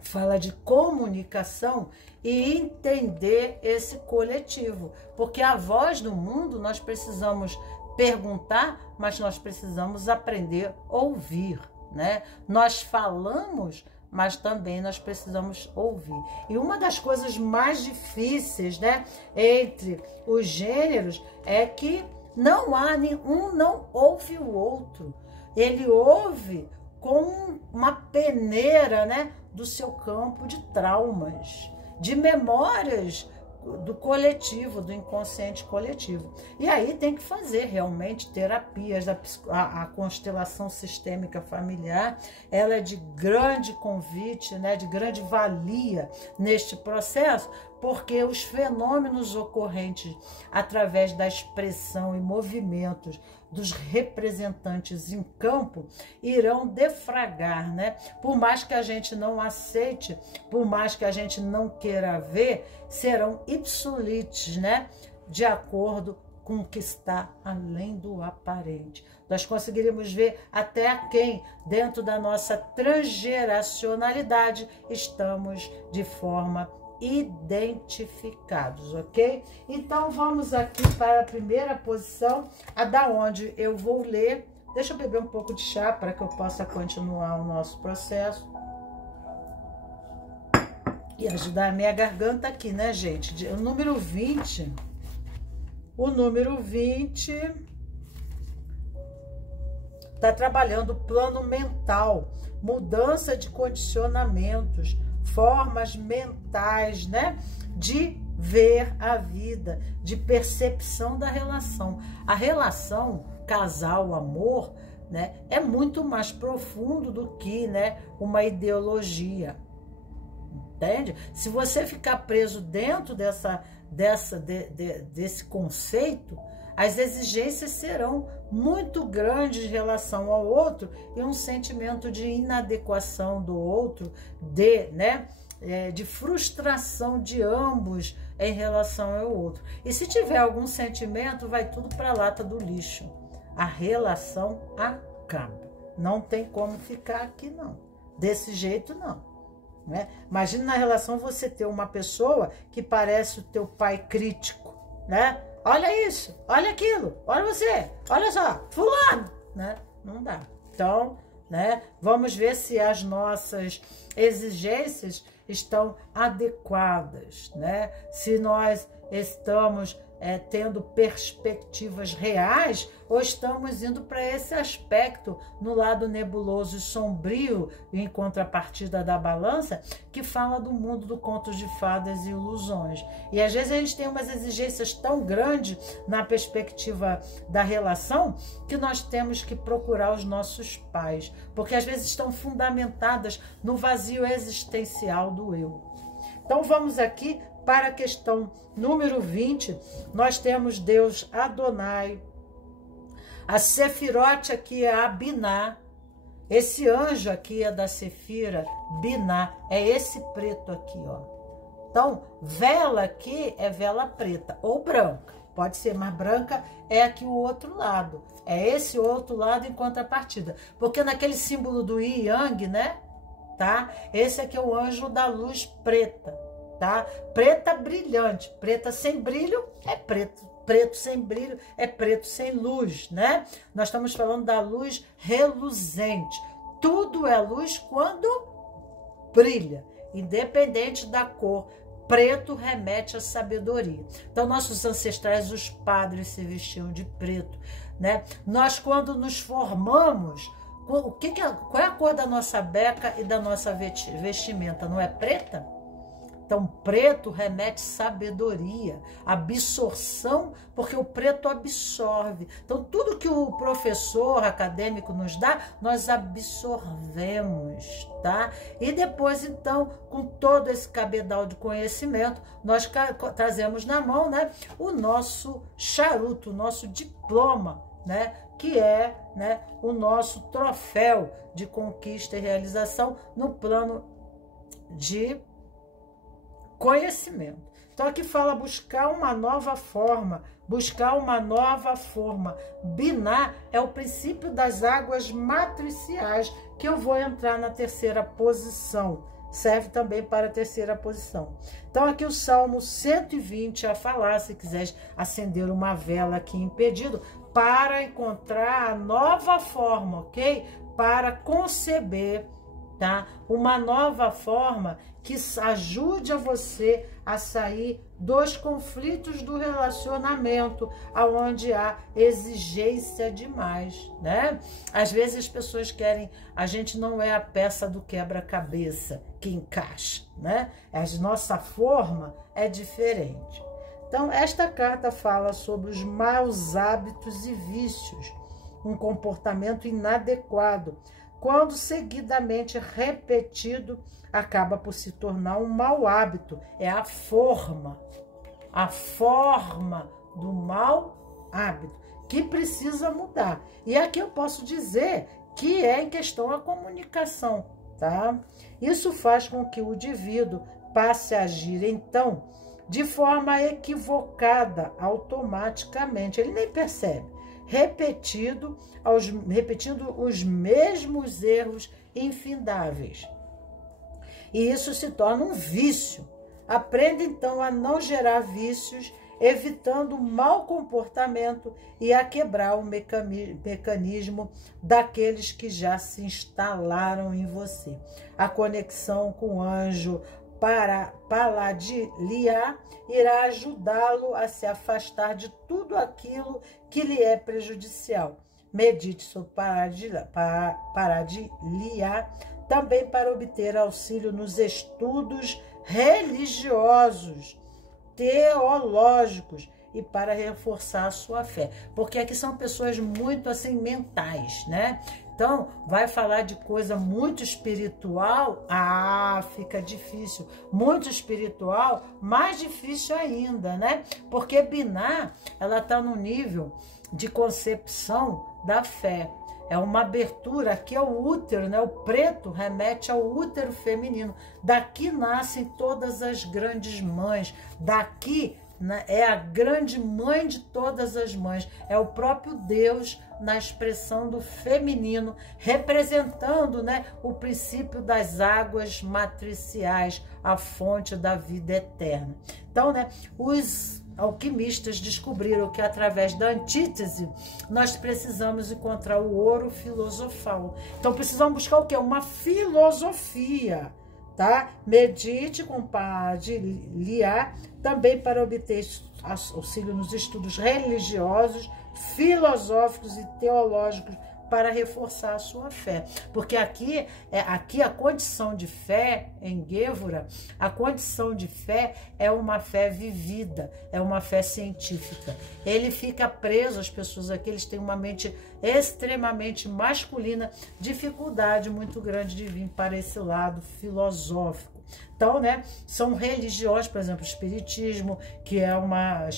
fala de comunicação e entender esse coletivo, porque a voz do mundo nós precisamos perguntar, mas nós precisamos aprender a ouvir, né? Nós falamos, mas também nós precisamos ouvir. E uma das coisas mais difíceis, né, entre os gêneros é que não há nenhum, não ouve o outro. Ele ouve com uma peneira, né, do seu campo de traumas, de memórias do coletivo, do inconsciente coletivo. E aí tem que fazer realmente terapias. A constelação sistêmica familiar, ela é de grande convite, né, de grande valia neste processo, porque os fenômenos ocorrentes através da expressão e movimentos dos representantes em campo irão defragar, né? Por mais que a gente não aceite, por mais que a gente não queira ver, serão ipsulites, né? De acordo com o que está além do aparente. Nós conseguiremos ver até a quem, dentro da nossa transgeracionalidade, estamos de forma identificados, ok? Então vamos aqui para a primeira posição, a da onde eu vou ler. Deixa eu beber um pouco de chá para que eu possa continuar o nosso processo e ajudar a minha garganta aqui, né, gente? O número 20 está trabalhando o plano mental, mudança de condicionamentos, formas mentais, né, de ver a vida, de percepção da relação. A relação casal-amor, né, é muito mais profundo do que, né, uma ideologia, entende? Se você ficar preso dentro desse conceito, as exigências serão muito grandes em relação ao outro e um sentimento de inadequação do outro, de frustração de ambos em relação ao outro. E se tiver algum sentimento, vai tudo para a lata do lixo. A relação acaba. Não tem como ficar aqui, não. Desse jeito, não. Né? Imagina na relação você ter uma pessoa que parece o teu pai crítico, né? Olha isso, olha aquilo, olha você, olha só, fulano, né? Não dá. Então, né, vamos ver se as nossas exigências estão adequadas, né? Se nós estamos tendo perspectivas reais ou estamos indo para esse aspecto no lado nebuloso e sombrio, em contrapartida da balança, que fala do mundo do conto de fadas e ilusões. E às vezes a gente tem umas exigências tão grandes na perspectiva da relação que nós temos que procurar os nossos pais, porque às vezes estão fundamentadas no vazio existencial do eu. Então vamos aqui para a questão número 20, nós temos Deus Adonai, a Sefirote aqui é a Biná, Esse anjo aqui é da Sefira Binah, é esse preto aqui, ó. Então, vela aqui é vela preta ou branca. Pode ser, mas branca é aqui o outro lado. É esse outro lado em contrapartida. Porque naquele símbolo do Yin e Yang, né? Tá? Esse aqui é o anjo da luz preta, tá? Preta brilhante. Preta sem brilho é preto. Preto sem brilho é preto sem luz, né? Nós estamos falando da luz reluzente. Tudo é luz quando brilha, independente da cor. Preto remete à sabedoria. Então, nossos ancestrais, os padres, se vestiam de preto, né? Nós, quando nos formamos, qual é a cor da nossa beca e da nossa vestimenta? Não é preta? Então, preto remete sabedoria, absorção, porque o preto absorve. Então, tudo que o professor acadêmico nos dá, nós absorvemos, tá? E depois, então, com todo esse cabedal de conhecimento, nós trazemos na mão, né, o nosso charuto, o nosso diploma, né, que é, né, o nosso troféu de conquista e realização no plano de conhecimento. Então aqui fala buscar uma nova forma, buscar uma nova forma. Binah é o princípio das águas matriciais, que eu vou entrar na terceira posição. Serve também para a terceira posição. Então aqui o Salmo 120 a falar, se quiser acender uma vela aqui impedido, para encontrar a nova forma, ok? Para conceber, tá? Uma nova forma que ajude a você a sair dos conflitos do relacionamento, aonde há exigência demais, né? Às vezes as pessoas querem, a gente não é a peça do quebra-cabeça que encaixa, né? A nossa forma é diferente. Então, esta carta fala sobre os maus hábitos e vícios, um comportamento inadequado, quando seguidamente repetido, acaba por se tornar um mau hábito. É a forma do mau hábito, que precisa mudar. E aqui eu posso dizer que é em questão a comunicação, tá? Isso faz com que o indivíduo passe a agir, então, de forma equivocada, automaticamente. Ele nem percebe. Repetindo os mesmos erros infindáveis. E isso se torna um vício. Aprenda, então, a não gerar vícios, evitando o mau comportamento e a quebrar o mecanismo daqueles que já se instalaram em você. A conexão com o anjo Paladilia irá ajudá-lo a se afastar de tudo aquilo que lhe é prejudicial. Medite sobre Paladilia também para obter auxílio nos estudos religiosos, teológicos e para reforçar a sua fé. Porque aqui são pessoas muito assim mentais, né? Então, vai falar de coisa muito espiritual, fica difícil. Muito espiritual, mais difícil ainda, né? Porque Binah, ela está no nível de concepção da fé. É uma abertura, aqui é o útero, né? O preto remete ao útero feminino. Daqui nascem todas as grandes mães. Daqui, né, é a grande mãe de todas as mães. É o próprio Deus na expressão do feminino, representando, né, o princípio das águas matriciais, a fonte da vida eterna. Então, né, os alquimistas descobriram que através da antítese nós precisamos encontrar o ouro filosofal. Então precisamos buscar o quê? Uma filosofia, tá? Medite com Paladilia também para obter auxílio nos estudos religiosos, filosóficos e teológicos para reforçar a sua fé. Porque aqui a condição de fé em Gévora, a condição de fé é uma fé vivida, é uma fé científica. Ele fica preso, as pessoas aqui, eles têm uma mente extremamente masculina, dificuldade muito grande de vir para esse lado filosófico. Então, né, são religiões, por exemplo, o espiritismo, que é a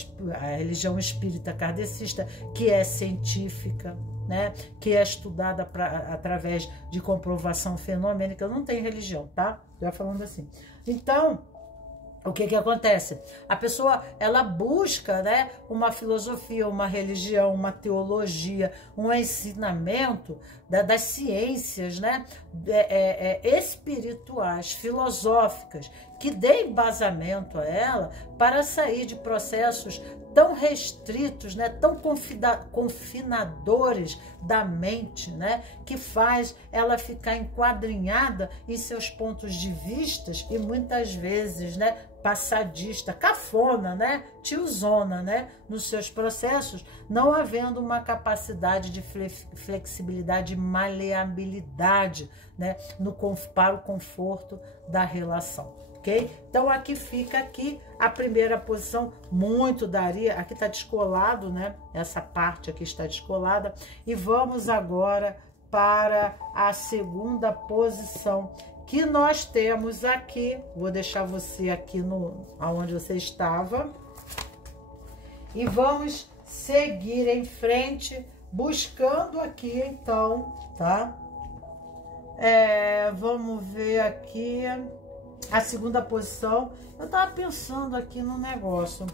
religião espírita kardecista, que é científica, né, que é estudada através de comprovação fenomênica. Eu não tenho religião, tá? Já falando assim. Então, o que acontece? A pessoa, ela busca, né, uma filosofia, uma religião, uma teologia, um ensinamento das ciências, né, espirituais, filosóficas, que dê embasamento a ela para sair de processos tão restritos, né, tão confinadores da mente, né, que faz ela ficar enquadrinhada em seus pontos de vistas e muitas vezes, né, passadista, cafona, né, tiozona, né, nos seus processos, não havendo uma capacidade de flexibilidade e maleabilidade, né, para o conforto da relação. Ok? Então aqui fica aqui a primeira posição, muito daria, aqui está descolado, né? Essa parte aqui está descolada. E vamos agora para a segunda posição, que nós temos aqui. Vou deixar você aqui aonde você estava. E vamos seguir em frente, buscando aqui então, tá? Vamos ver aqui a segunda posição. Eu tava pensando aqui no negócio.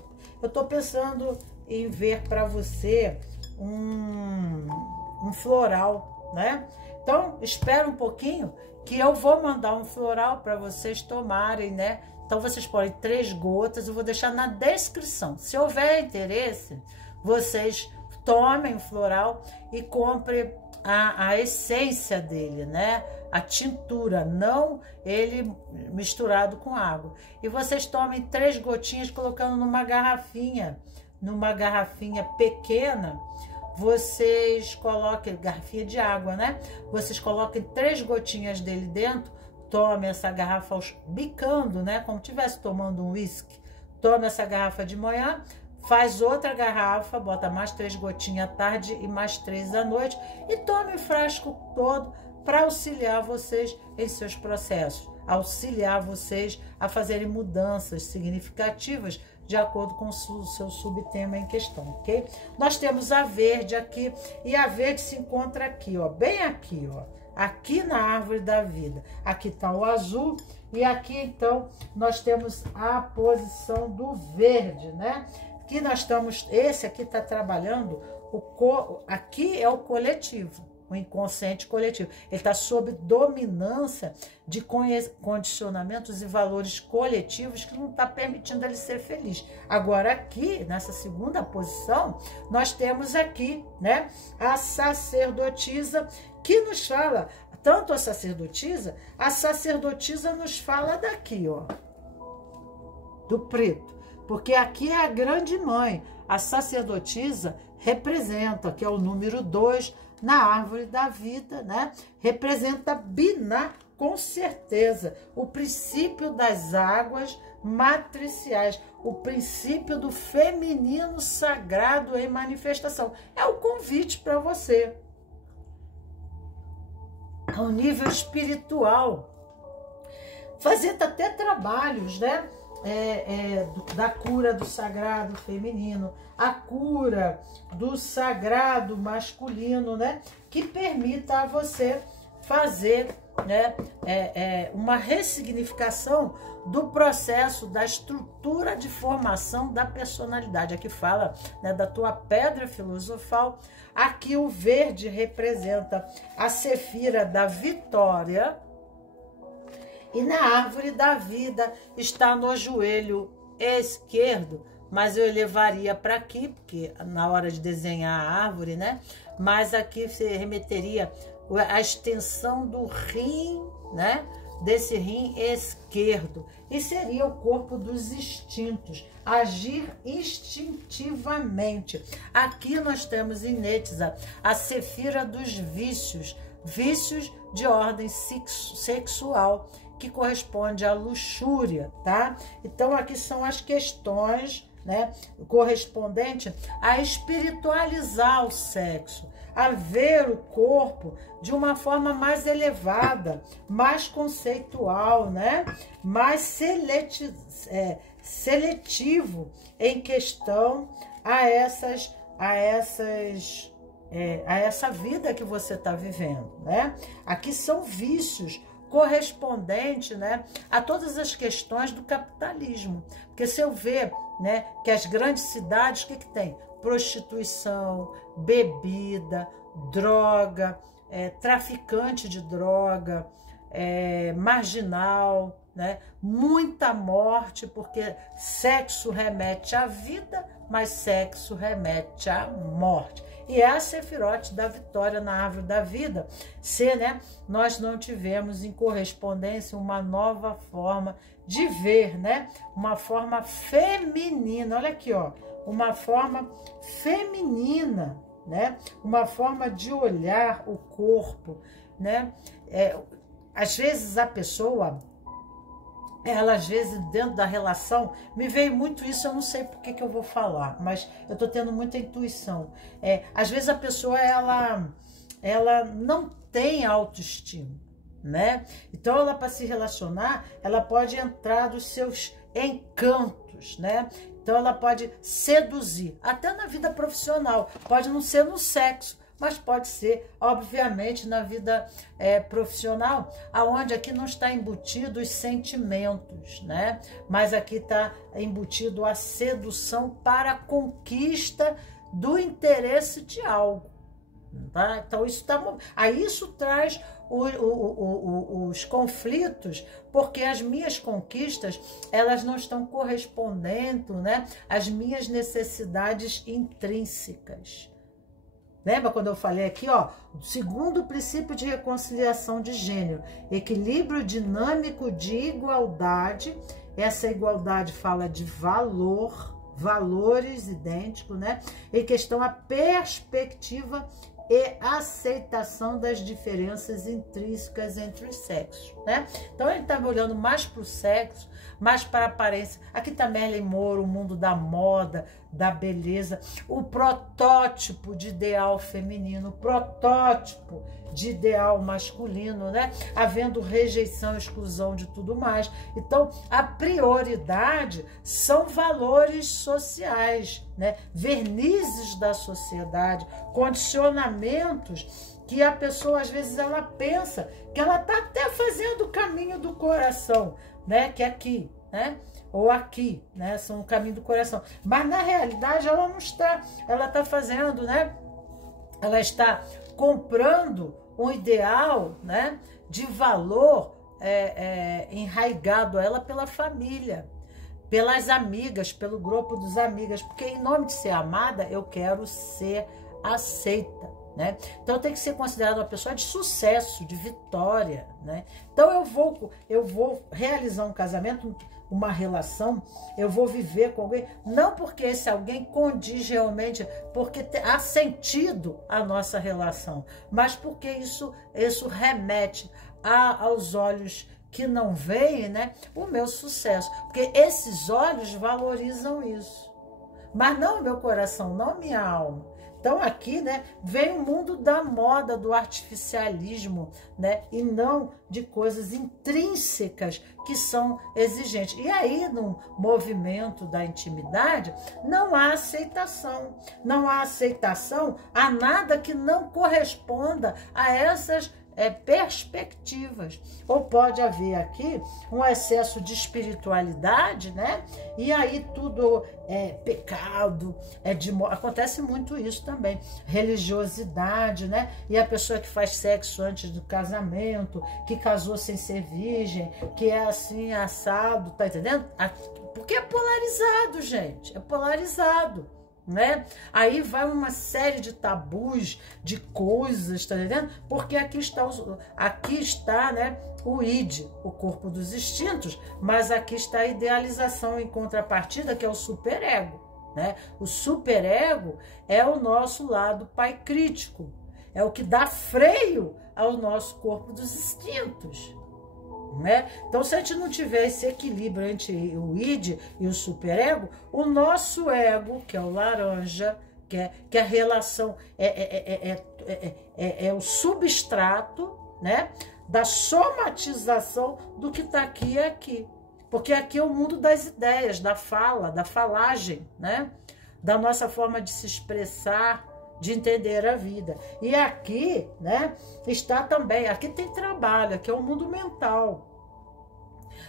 Eu tô pensando em ver para você um floral, né? Então, espera um pouquinho que eu vou mandar um floral para vocês tomarem, né? Então, vocês podem 3 gotas, eu vou deixar na descrição. Se houver interesse, vocês tomem o floral e comprem a essência dele, né? A tintura, não ele misturado com água. E vocês tomem 3 gotinhas colocando numa garrafinha pequena. Vocês coloquem, garrafinha de água, né? Vocês coloquem 3 gotinhas dele dentro, tome essa garrafa bicando, né? Como estivesse tomando um uísque. Tome essa garrafa de manhã, faz outra garrafa, bota mais 3 gotinhas à tarde e mais 3 à noite e tome o frasco todo para auxiliar vocês em seus processos, auxiliar vocês a fazerem mudanças significativas de acordo com o seu subtema em questão, ok? Nós temos a verde aqui, e a verde se encontra aqui, ó, bem aqui, ó, aqui na árvore da vida. Aqui tá o azul, e aqui, então, nós temos a posição do verde, né? Aqui nós estamos, esse aqui tá trabalhando, aqui é o coletivo, o inconsciente coletivo. Ele está sob dominância de condicionamentos e valores coletivos que não está permitindo ele ser feliz. Agora aqui, nessa segunda posição, nós temos aqui, né, a sacerdotisa, que nos fala, tanto a sacerdotisa nos fala daqui, ó, do preto, porque aqui é a grande mãe. A sacerdotisa representa, que é o número 2, na árvore da vida, né? Representa Binah, com certeza, o princípio das águas matriciais, o princípio do feminino sagrado em manifestação. É o convite para você, ao nível espiritual, fazer até trabalhos, né? Da cura do sagrado feminino, a cura do sagrado masculino, né? Que permita a você fazer, né, uma ressignificação do processo da estrutura de formação da personalidade. Aqui fala, né, da tua pedra filosofal. Aqui o verde representa a sefira da vitória. E na árvore da vida está no joelho esquerdo, mas eu elevaria para aqui, porque na hora de desenhar a árvore, né? Mas aqui você remeteria a extensão do rim, né? Desse rim esquerdo. E seria o corpo dos instintos, agir instintivamente. Aqui nós temos em Netza a sefira dos vícios, vícios de ordem sexual, que corresponde à luxúria, tá? Então aqui são as questões, né, correspondente a espiritualizar o sexo, a ver o corpo de uma forma mais elevada, mais conceitual, né, mais seletivo em questão a essas a essa vida que você está vivendo, né? Aqui são vícios correspondentes, né, a todas as questões do capitalismo. Porque se eu ver, né, que as grandes cidades, o que tem? Prostituição, bebida, droga, traficante de droga, marginal, né? Muita morte, porque sexo remete à vida, mas sexo remete à morte. E é a Sefirote da vitória na árvore da vida, se, né, nós não tivemos em correspondência uma nova forma de ver, né? Uma forma feminina, olha aqui, ó, uma forma feminina, né? Uma forma de olhar o corpo, né? Às vezes a pessoa, ela às vezes dentro da relação, me veio muito isso, eu não sei por que eu vou falar, mas eu tô tendo muita intuição. Às vezes a pessoa, ela não tem autoestima, né? Então ela, para se relacionar, ela pode entrar dos seus encantos, né? Então ela pode seduzir, até na vida profissional, pode não ser no sexo, mas pode ser, obviamente, na vida profissional, aonde aqui não está embutido os sentimentos, né? Mas aqui está embutido a sedução para a conquista do interesse de algo. Tá? Então isso traz os conflitos, porque as minhas conquistas, elas não estão correspondendo, né, às minhas necessidades intrínsecas. Lembra quando eu falei aqui, ó, o segundo princípio de reconciliação de gênero, equilíbrio dinâmico de igualdade. Essa igualdade fala de valores idênticos, né? Em questão a perspectiva e aceitação das diferenças intrínsecas entre os sexos, né? Então ele estava olhando mais para o sexo, mais para a aparência. Aqui está Marilyn Monroe, o mundo da moda, da beleza, o protótipo de ideal feminino, o protótipo de ideal masculino, né? Havendo rejeição, exclusão de tudo mais. Então, a prioridade são valores sociais, né? Vernizes da sociedade, condicionamentos que a pessoa, às vezes, ela pensa que ela está até fazendo o caminho do coração, né? Que é aqui, né? Ou aqui, né? São o caminho do coração. Mas, na realidade, ela não está. Ela está fazendo, né? Ela está comprando um ideal, né? De valor enraigado a ela pela família, pelas amigas, pelo grupo dos amigas. Porque, em nome de ser amada, eu quero ser aceita, né? Então tem que ser considerada uma pessoa de sucesso, de vitória, né? Então eu vou realizar um casamento, uma relação, eu vou viver com alguém, não porque esse alguém condiz realmente, porque há sentido a nossa relação, mas porque isso remete aos olhos que não veem, né, o meu sucesso, porque esses olhos valorizam isso, mas não o meu coração, não minha alma. Então aqui, né, vem o mundo da moda, do artificialismo, né, e não de coisas intrínsecas que são exigentes. E aí, no movimento da intimidade, não há aceitação. Não há aceitação a nada que não corresponda a essas perspectivas. Ou pode haver aqui um excesso de espiritualidade, né? E aí tudo é pecado, acontece muito isso também, religiosidade, né? E a pessoa que faz sexo antes do casamento, que casou sem ser virgem, que é assim, assado, tá entendendo? Porque é polarizado, gente, é polarizado, né? Aí vai uma série de tabus, de coisas, tá entendendo? Porque aqui está, né, o id, o corpo dos instintos, mas aqui está a idealização em contrapartida, que é o superego, né? O superego é o nosso lado pai crítico, é o que dá freio ao nosso corpo dos instintos, né? Então, se a gente não tiver esse equilíbrio entre o id e o superego, o nosso ego, que é o laranja, que a relação é o substrato, né, da somatização do que está aqui e aqui. Porque aqui é o mundo das ideias, da fala, da falagem, né? Da nossa forma de se expressar, de entender a vida. E aqui, né, está também, aqui tem trabalho, aqui é o mundo mental.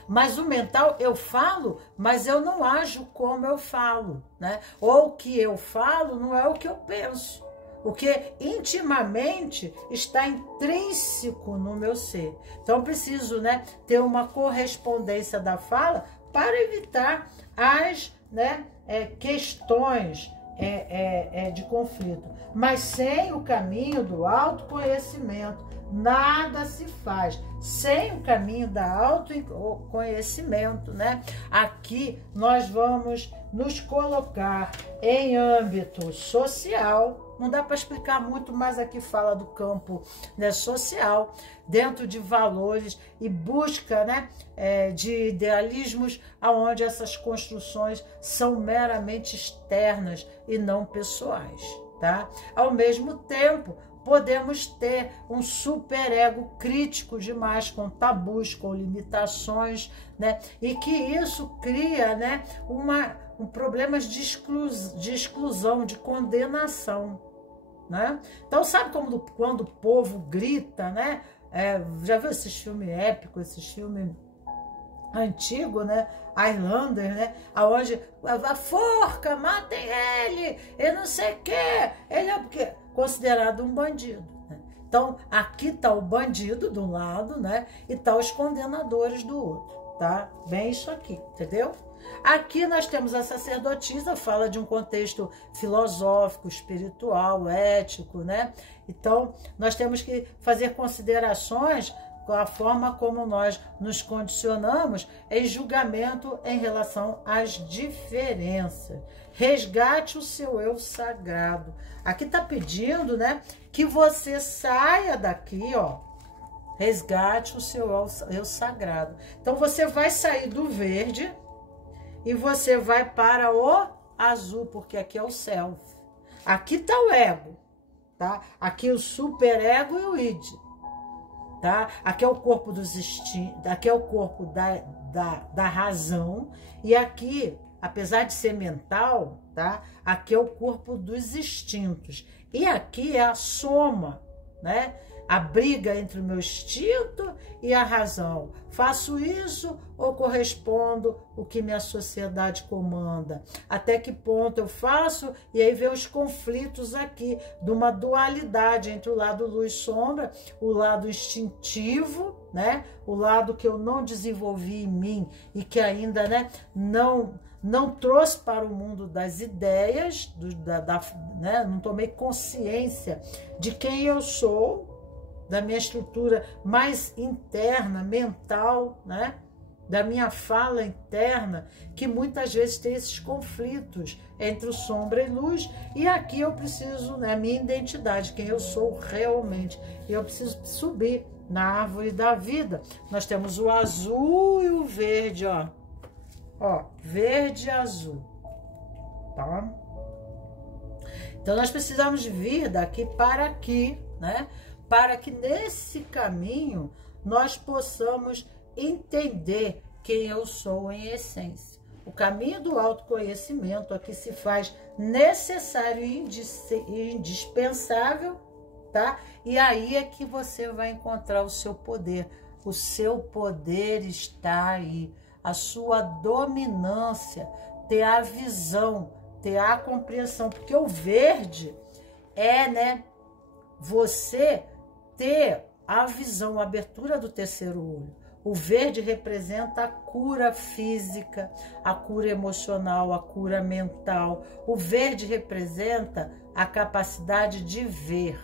Mas o mental, eu falo, mas eu não ajo como eu falo, né? Ou o que eu falo não é o que eu penso. O que intimamente está intrínseco no meu ser. Então, eu preciso, né, ter uma correspondência da fala para evitar as, né, questões de conflito. Mas sem o caminho do autoconhecimento, nada se faz. Sem o caminho da autoconhecimento, né? Aqui nós vamos nos colocar em âmbito social. Não dá para explicar muito, mas aqui fala do campo, né, social, dentro de valores e busca, né, de idealismos, aonde essas construções são meramente externas e não pessoais, tá? Ao mesmo tempo, podemos ter um superego crítico demais, com tabus, com limitações, né? E que isso cria, né, problemas de exclusão, de condenação, né? Então, sabe quando o povo grita, né? Já viu esses filmes épicos, esses filmes antigos, né? Highlander, né? Aonde a forca, matem ele, e não sei o quê, ele é considerado um bandido, né? Então, aqui está o bandido de um lado, né? E tá os condenadores do outro, tá? Bem isso aqui, entendeu? Aqui nós temos a sacerdotisa, fala de um contexto filosófico, espiritual, ético, né? Então, nós temos que fazer considerações com a forma como nós nos condicionamos em julgamento em relação às diferenças. Resgate o seu eu sagrado. Aqui está pedindo, né, que você saia daqui, ó. Resgate o seu eu sagrado. Então, você vai sair do verde e você vai para o azul, porque aqui é o self. Aqui está o ego, tá? Aqui o superego e o id, tá? Aqui é o corpo dos instintos, aqui é o corpo da razão, e aqui, apesar de ser mental, tá? Aqui é o corpo dos instintos. E aqui é a soma, né? A briga entre o meu instinto e a razão. Faço isso ou correspondo o que minha sociedade comanda? Até que ponto eu faço? E aí vem os conflitos aqui, de uma dualidade entre o lado luz e sombra, o lado instintivo, né? O lado que eu não desenvolvi em mim e que ainda, né, não trouxe para o mundo das ideias, né? Não tomei consciência de quem eu sou, da minha estrutura mais interna, mental, né? Da minha fala interna, que muitas vezes tem esses conflitos entre o sombra e luz, e aqui eu preciso, né, a minha identidade, quem eu sou realmente, e eu preciso subir na árvore da vida. Nós temos o azul e o verde, ó, verde e azul, tá? Então nós precisamos vir daqui para aqui, né? Para que nesse caminho nós possamos entender quem eu sou em essência. O caminho do autoconhecimento aqui se faz necessário e indispensável, tá? E aí é que você vai encontrar o seu poder. O seu poder está aí. A sua dominância, ter a visão, ter a compreensão. Porque o verde é, né, você ter a visão, a abertura do terceiro olho. O verde representa a cura física, a cura emocional, a cura mental. O verde representa a capacidade de ver,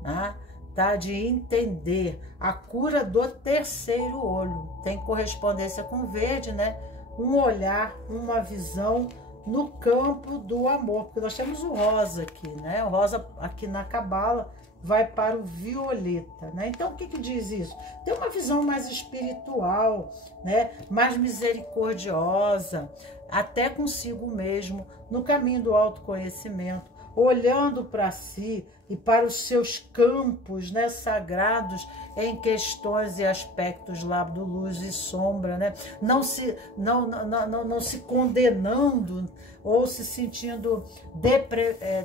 né? Tá? De entender, a cura do terceiro olho. Tem correspondência com o verde, né? Um olhar, uma visão no campo do amor, porque nós temos o rosa aqui, né? O rosa aqui na cabala vai para o violeta, né? Então, o que diz isso? Tem uma visão mais espiritual, né? Mais misericordiosa, até consigo mesmo, no caminho do autoconhecimento, olhando para si e para os seus campos, né, sagrados em questões e aspectos lá do luz e sombra, né? Não se condenando ou se sentindo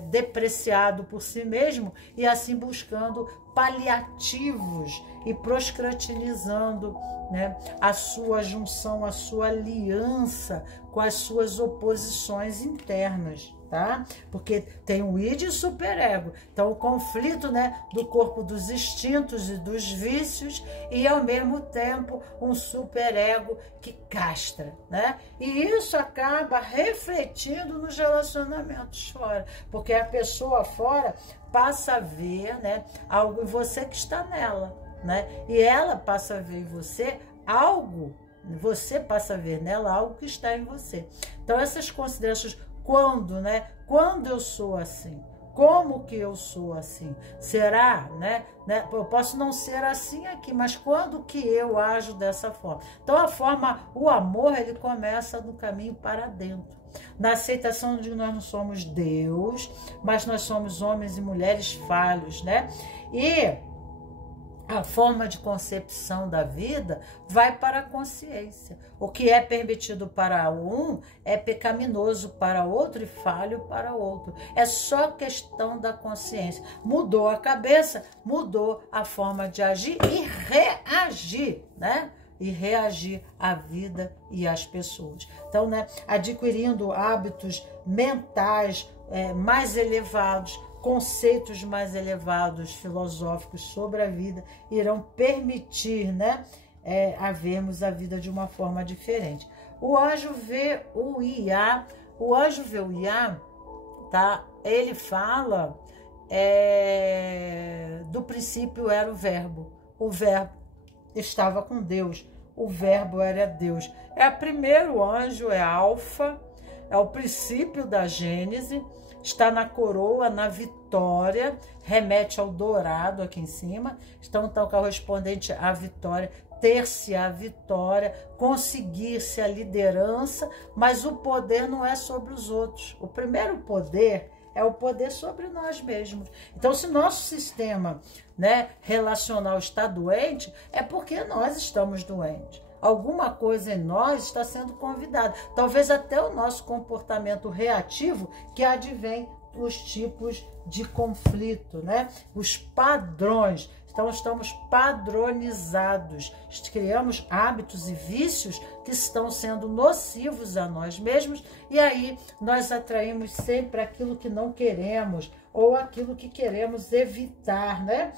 depreciado por si mesmo e assim buscando paliativos e proscratinizando, né, a sua junção, a sua aliança com as suas oposições internas, tá? Porque tem o id e o superego. Então, o conflito, né, do corpo dos instintos e dos vícios e, ao mesmo tempo, um superego que castra, né? E isso acaba refletindo nos relacionamentos fora, porque a pessoa fora passa a ver, né, algo em você que está nela, né? E ela passa a ver em você algo, você passa a ver nela algo que está em você. Então, essas considerações, quando, né? Quando eu sou assim? Como que eu sou assim? Será, né? Eu posso não ser assim aqui, mas quando que eu ajo dessa forma? Então, o amor, ele começa no caminho para dentro. Na aceitação de que nós não somos Deus, mas nós somos homens e mulheres falhos, né? E a forma de concepção da vida vai para a consciência. O que é permitido para um é pecaminoso para outro e falho para outro. É só questão da consciência. Mudou a cabeça, mudou a forma de agir e reagir, né? E reagir à vida e às pessoas. Então, né, adquirindo hábitos mentais mais elevados, conceitos mais elevados, filosóficos sobre a vida, irão permitir, né, havermos a vida de uma forma diferente. O anjo vê o Iá, tá? Ele fala, do princípio era o verbo estava com Deus, o verbo era Deus. É o primeiro anjo, é Alfa, é o princípio da Gênese, está na coroa, na vitória, remete ao dourado aqui em cima, então correspondente à vitória, ter-se a vitória, conseguir-se a liderança, mas o poder não é sobre os outros. O primeiro poder é o poder sobre nós mesmos. Então, se nosso sistema, né, relacional está doente, é porque nós estamos doentes. Alguma coisa em nós está sendo convidada. Talvez até o nosso comportamento reativo que advém os tipos de conflito, né? Os padrões. Então, estamos padronizados. Criamos hábitos e vícios que estão sendo nocivos a nós mesmos e aí nós atraímos sempre aquilo que não queremos ou aquilo que queremos evitar, né?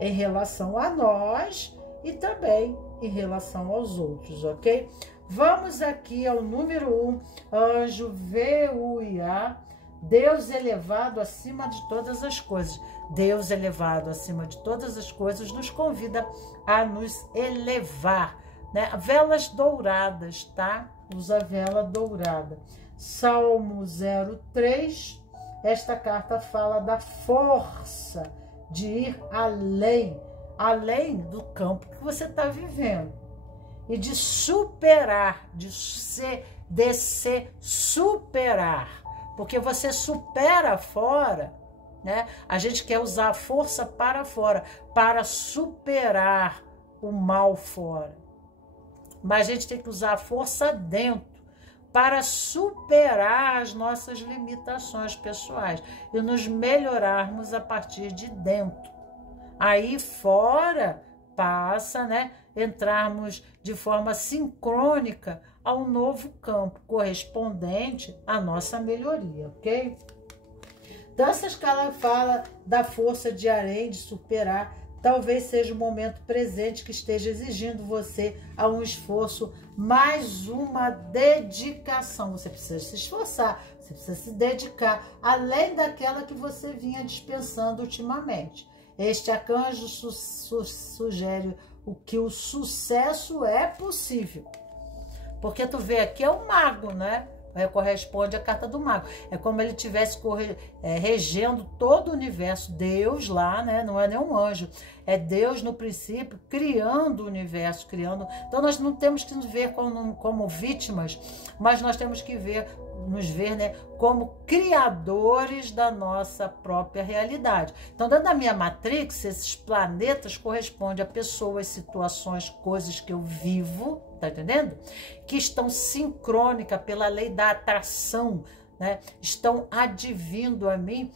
Em relação a nós e também em relação aos outros, ok? Vamos aqui ao número 1, anjo Veuiá, Deus elevado acima de todas as coisas. Deus elevado acima de todas as coisas nos convida a nos elevar, né? Velas douradas, tá? Usa vela dourada. Salmo 03, esta carta fala da força de ir além do campo que você está vivendo e de superar, de se superar, porque você supera fora, né? A gente quer usar a força para fora, para superar o mal fora, mas a gente tem que usar a força dentro para superar as nossas limitações pessoais e nos melhorarmos a partir de dentro. Aí fora passa, né, entrarmos de forma sincrônica a um novo campo correspondente à nossa melhoria, ok? Então, essa escala fala da força de além de superar. Talvez seja o momento presente que esteja exigindo você a um esforço, mais uma dedicação. Você precisa se esforçar, você precisa se dedicar, além daquela que você vinha dispensando ultimamente. Este arcanjo sugere que o sucesso é possível. Porque tu vê aqui é o mago, né? Corresponde à carta do mago. É como ele estivesse regendo todo o universo. Deus lá, né? Não é nenhum anjo. É Deus no princípio criando o universo, criando. Então nós não temos que nos ver como vítimas, mas nós temos que ver nos ver, né, como criadores da nossa própria realidade. Então, dentro da minha Matrix, esses planetas correspondem a pessoas, situações, coisas que eu vivo, tá entendendo? Que estão sincrônicas pela lei da atração, né? Estão advindo a mim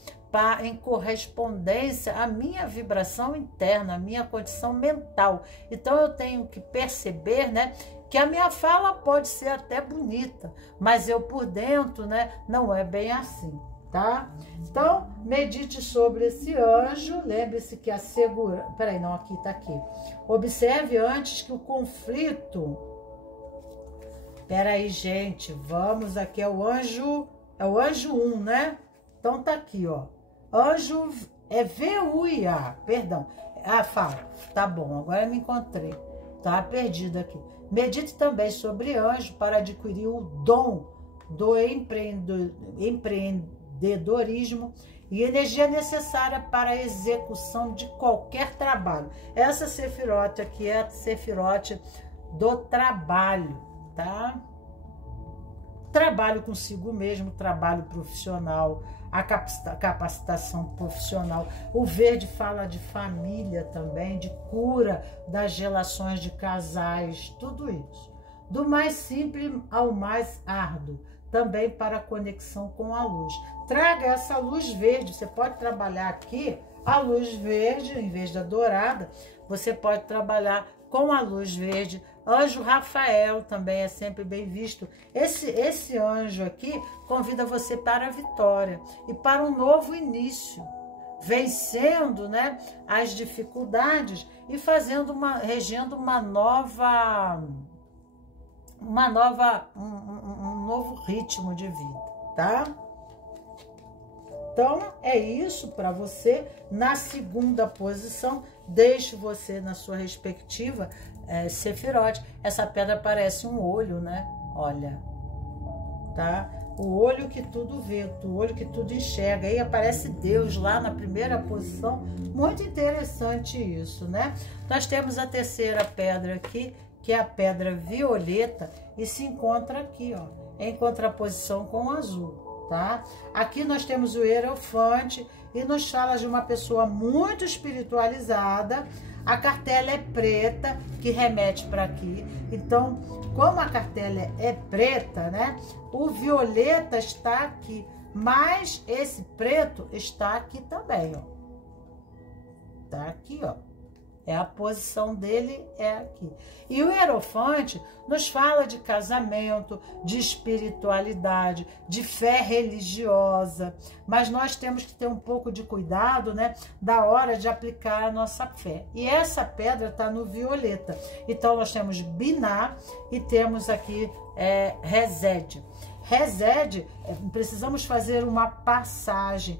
em correspondência à minha vibração interna, à minha condição mental. Então, eu tenho que perceber, né, que a minha fala pode ser até bonita, mas eu por dentro, né, não é bem assim, tá? Então, medite sobre esse anjo, lembre-se que a segurança... Peraí, não, aqui tá aqui. Observe antes que o conflito... Peraí, gente, vamos aqui, é o anjo 1, né? Então tá aqui, ó. Anjo é VUIA, perdão. Ah, fala, tá bom, agora me encontrei. Tá perdido aqui. Medite também sobre anjo para adquirir o dom do empreendedorismo e energia necessária para a execução de qualquer trabalho. Essa Sefirote aqui é a Sefirote do trabalho, tá? Trabalho consigo mesmo, trabalho profissional, a capacitação profissional. O verde fala de família também, de cura das relações de casais, tudo isso. Do mais simples ao mais árduo, também para a conexão com a luz. Traga essa luz verde, você pode trabalhar aqui a luz verde, em vez da dourada, você pode trabalhar com a luz verde. Anjo Rafael também é sempre bem visto. Esse anjo aqui convida você para a vitória e para um novo início, vencendo, né, as dificuldades e regendo um novo ritmo de vida, tá? Então, é isso para você. Na segunda posição, deixe você na sua respectiva Sefirote. Essa pedra parece um olho, né? Olha, tá? O olho que tudo vê, o olho que tudo enxerga. Aí aparece Deus lá na primeira posição. Muito interessante isso, né? Nós temos a terceira pedra aqui, que é a pedra violeta, e se encontra aqui, ó, em contraposição com o azul. Tá? Aqui nós temos o Hierofante e nos fala de uma pessoa muito espiritualizada. A cartela é preta, que remete para aqui. Então, como a cartela é preta, né? O violeta está aqui, mas esse preto está aqui também, ó. Tá aqui, ó. É a posição dele, é aqui. E o Hierofante nos fala de casamento, de espiritualidade, de fé religiosa. Mas nós temos que ter um pouco de cuidado, né, da hora de aplicar a nossa fé. E essa pedra está no violeta. Então, nós temos Biná e temos aqui Resed. Resed, precisamos fazer uma passagem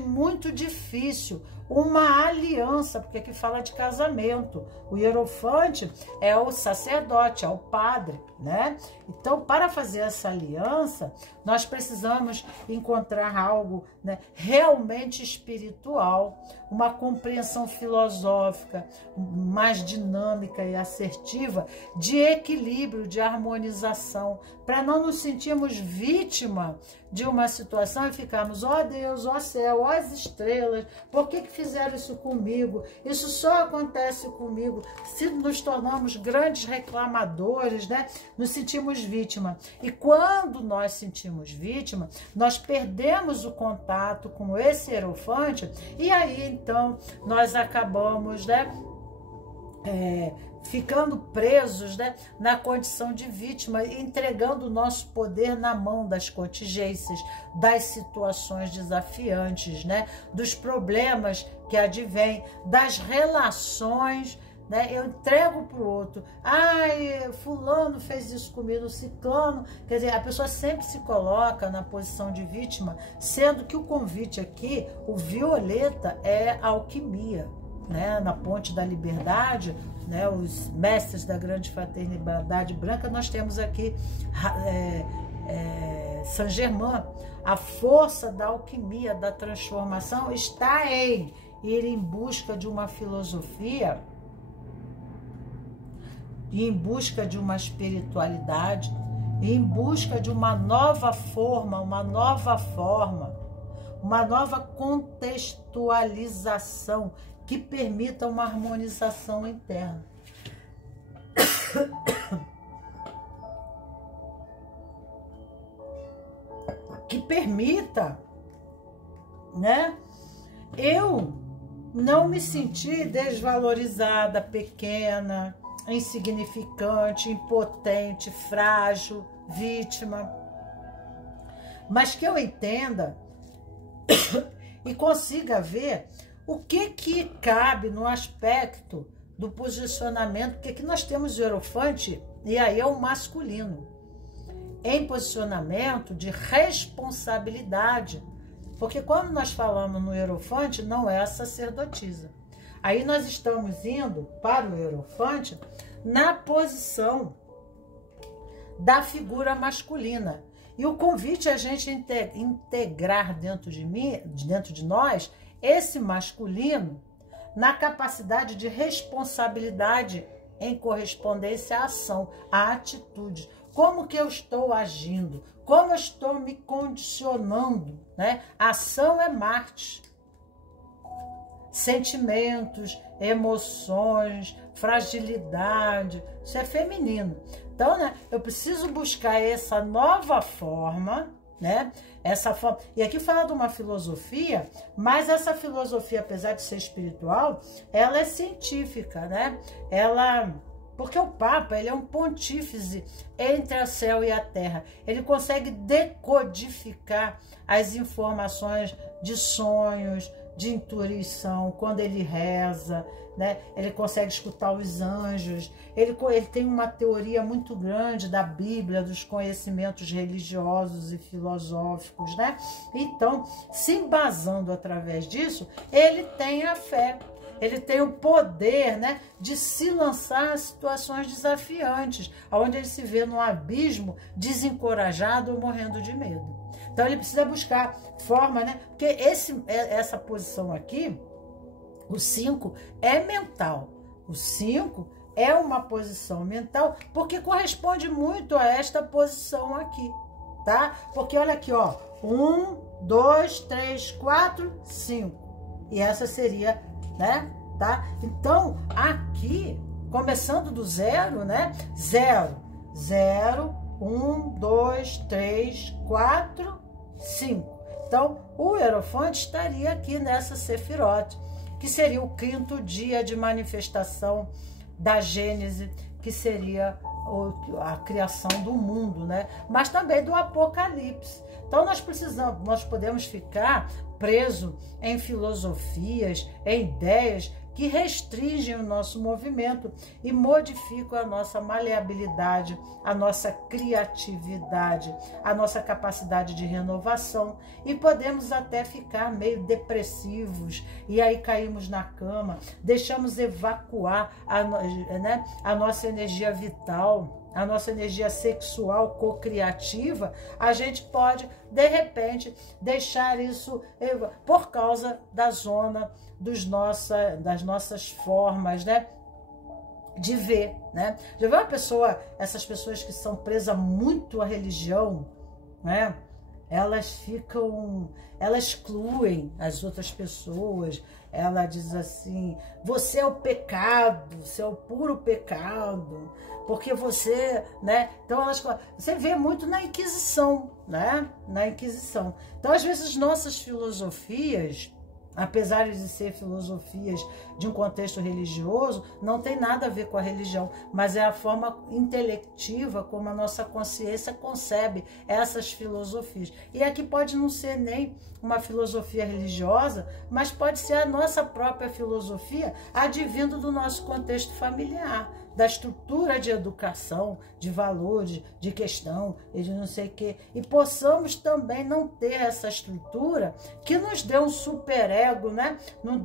muito difícil, uma aliança, porque aqui fala de casamento. O Hierofante é o sacerdote, é o padre, né? Então, para fazer essa aliança, nós precisamos encontrar algo, né, realmente espiritual, uma compreensão filosófica mais dinâmica e assertiva, de equilíbrio, de harmonização, para não nos sentirmos vítima de uma situação e ficarmos, ó Deus, ó céu, ó as estrelas, por que fizeram isso comigo? Isso só acontece comigo. Se nos tornamos grandes reclamadores, né? Nos sentimos vítima. E quando nós sentimos vítima, nós perdemos o contato com esse Hierofante e aí então nós acabamos, né, ficando presos, né, na condição de vítima, entregando o nosso poder na mão das contingências, das situações desafiantes, né, dos problemas que advêm, das relações, né, eu entrego para o outro. Ai, fulano fez isso comigo, ciclano. Quer dizer, a pessoa sempre se coloca na posição de vítima, sendo que o convite aqui, o violeta, é a alquimia, né, na Ponte da Liberdade, né, os mestres da grande fraternidade branca, nós temos aqui Saint Germain. A força da alquimia, da transformação, está em ir em busca de uma filosofia, em busca de uma espiritualidade, em busca de uma nova forma, uma nova contextualização que permita uma harmonização interna. Que permita, né, eu não me sentir desvalorizada, pequena, insignificante, impotente, frágil, vítima, mas que eu entenda e consiga ver o que cabe no aspecto do posicionamento, porque aqui nós temos o hierofante, e aí é o masculino, em posicionamento de responsabilidade, porque quando nós falamos no hierofante, não é a sacerdotisa. Aí nós estamos indo para o hierofante na posição da figura masculina. E o convite é a gente integrar dentro de nós, esse masculino na capacidade de responsabilidade em correspondência à ação, à atitude. Como que eu estou agindo? Como eu estou me condicionando, né? A ação é Marte. Sentimentos, emoções, fragilidade, isso é feminino. Então, né, eu preciso buscar essa nova forma, né? Essa forma. E aqui fala de uma filosofia, mas essa filosofia, apesar de ser espiritual, ela é científica, né? Porque o Papa, ele é um pontífice entre o céu e a terra. Ele consegue decodificar as informações de sonhos, de intuição, quando ele reza, né? Ele consegue escutar os anjos. Ele tem uma teoria muito grande da Bíblia, dos conhecimentos religiosos e filosóficos, né? Então, se embasando através disso, ele tem a fé. Ele tem o poder, né, de se lançar a situações desafiantes, onde ele se vê num abismo desencorajado ou morrendo de medo. Então ele precisa buscar forma, né? Porque essa posição aqui, o 5, é mental. O 5 é uma posição mental, porque corresponde muito a esta posição aqui, tá? Porque olha aqui, ó, 1, 2, 3, 4, 5. E essa seria, né? Tá? Então, aqui, começando do 0, né? 0, 0, 1, 2, 3, 4, 5. Então, o hierofante estaria aqui nessa Sefirote, que seria o 5º dia de manifestação da Gênese, que seria a criação do mundo, né? Mas também do Apocalipse. Então nós podemos ficar presos em filosofias, em ideias que restringem o nosso movimento e modificam a nossa maleabilidade, a nossa criatividade, a nossa capacidade de renovação, e podemos até ficar meio depressivos, e aí caímos na cama, deixamos evacuar a nossa energia vital, a nossa energia sexual co-criativa. A gente pode, de repente, deixar isso por causa da zona das nossas formas, né, de ver, né? Já viu essas pessoas que são presas muito à religião, né? Elas excluem as outras pessoas. Ela diz assim: você é o pecado, você é o puro pecado, porque você, né? Então você vê muito na Inquisição, né? Na Inquisição. Então, às vezes, nossas filosofias, apesar de ser filosofias de um contexto religioso, não tem nada a ver com a religião, mas é a forma intelectiva como a nossa consciência concebe essas filosofias. E aqui pode não ser nem uma filosofia religiosa, mas pode ser a nossa própria filosofia, advindo do nosso contexto familiar, da estrutura de educação, de valores, de questão, e de não sei o quê. E possamos também não ter essa estrutura que nos dê um superego, né? Não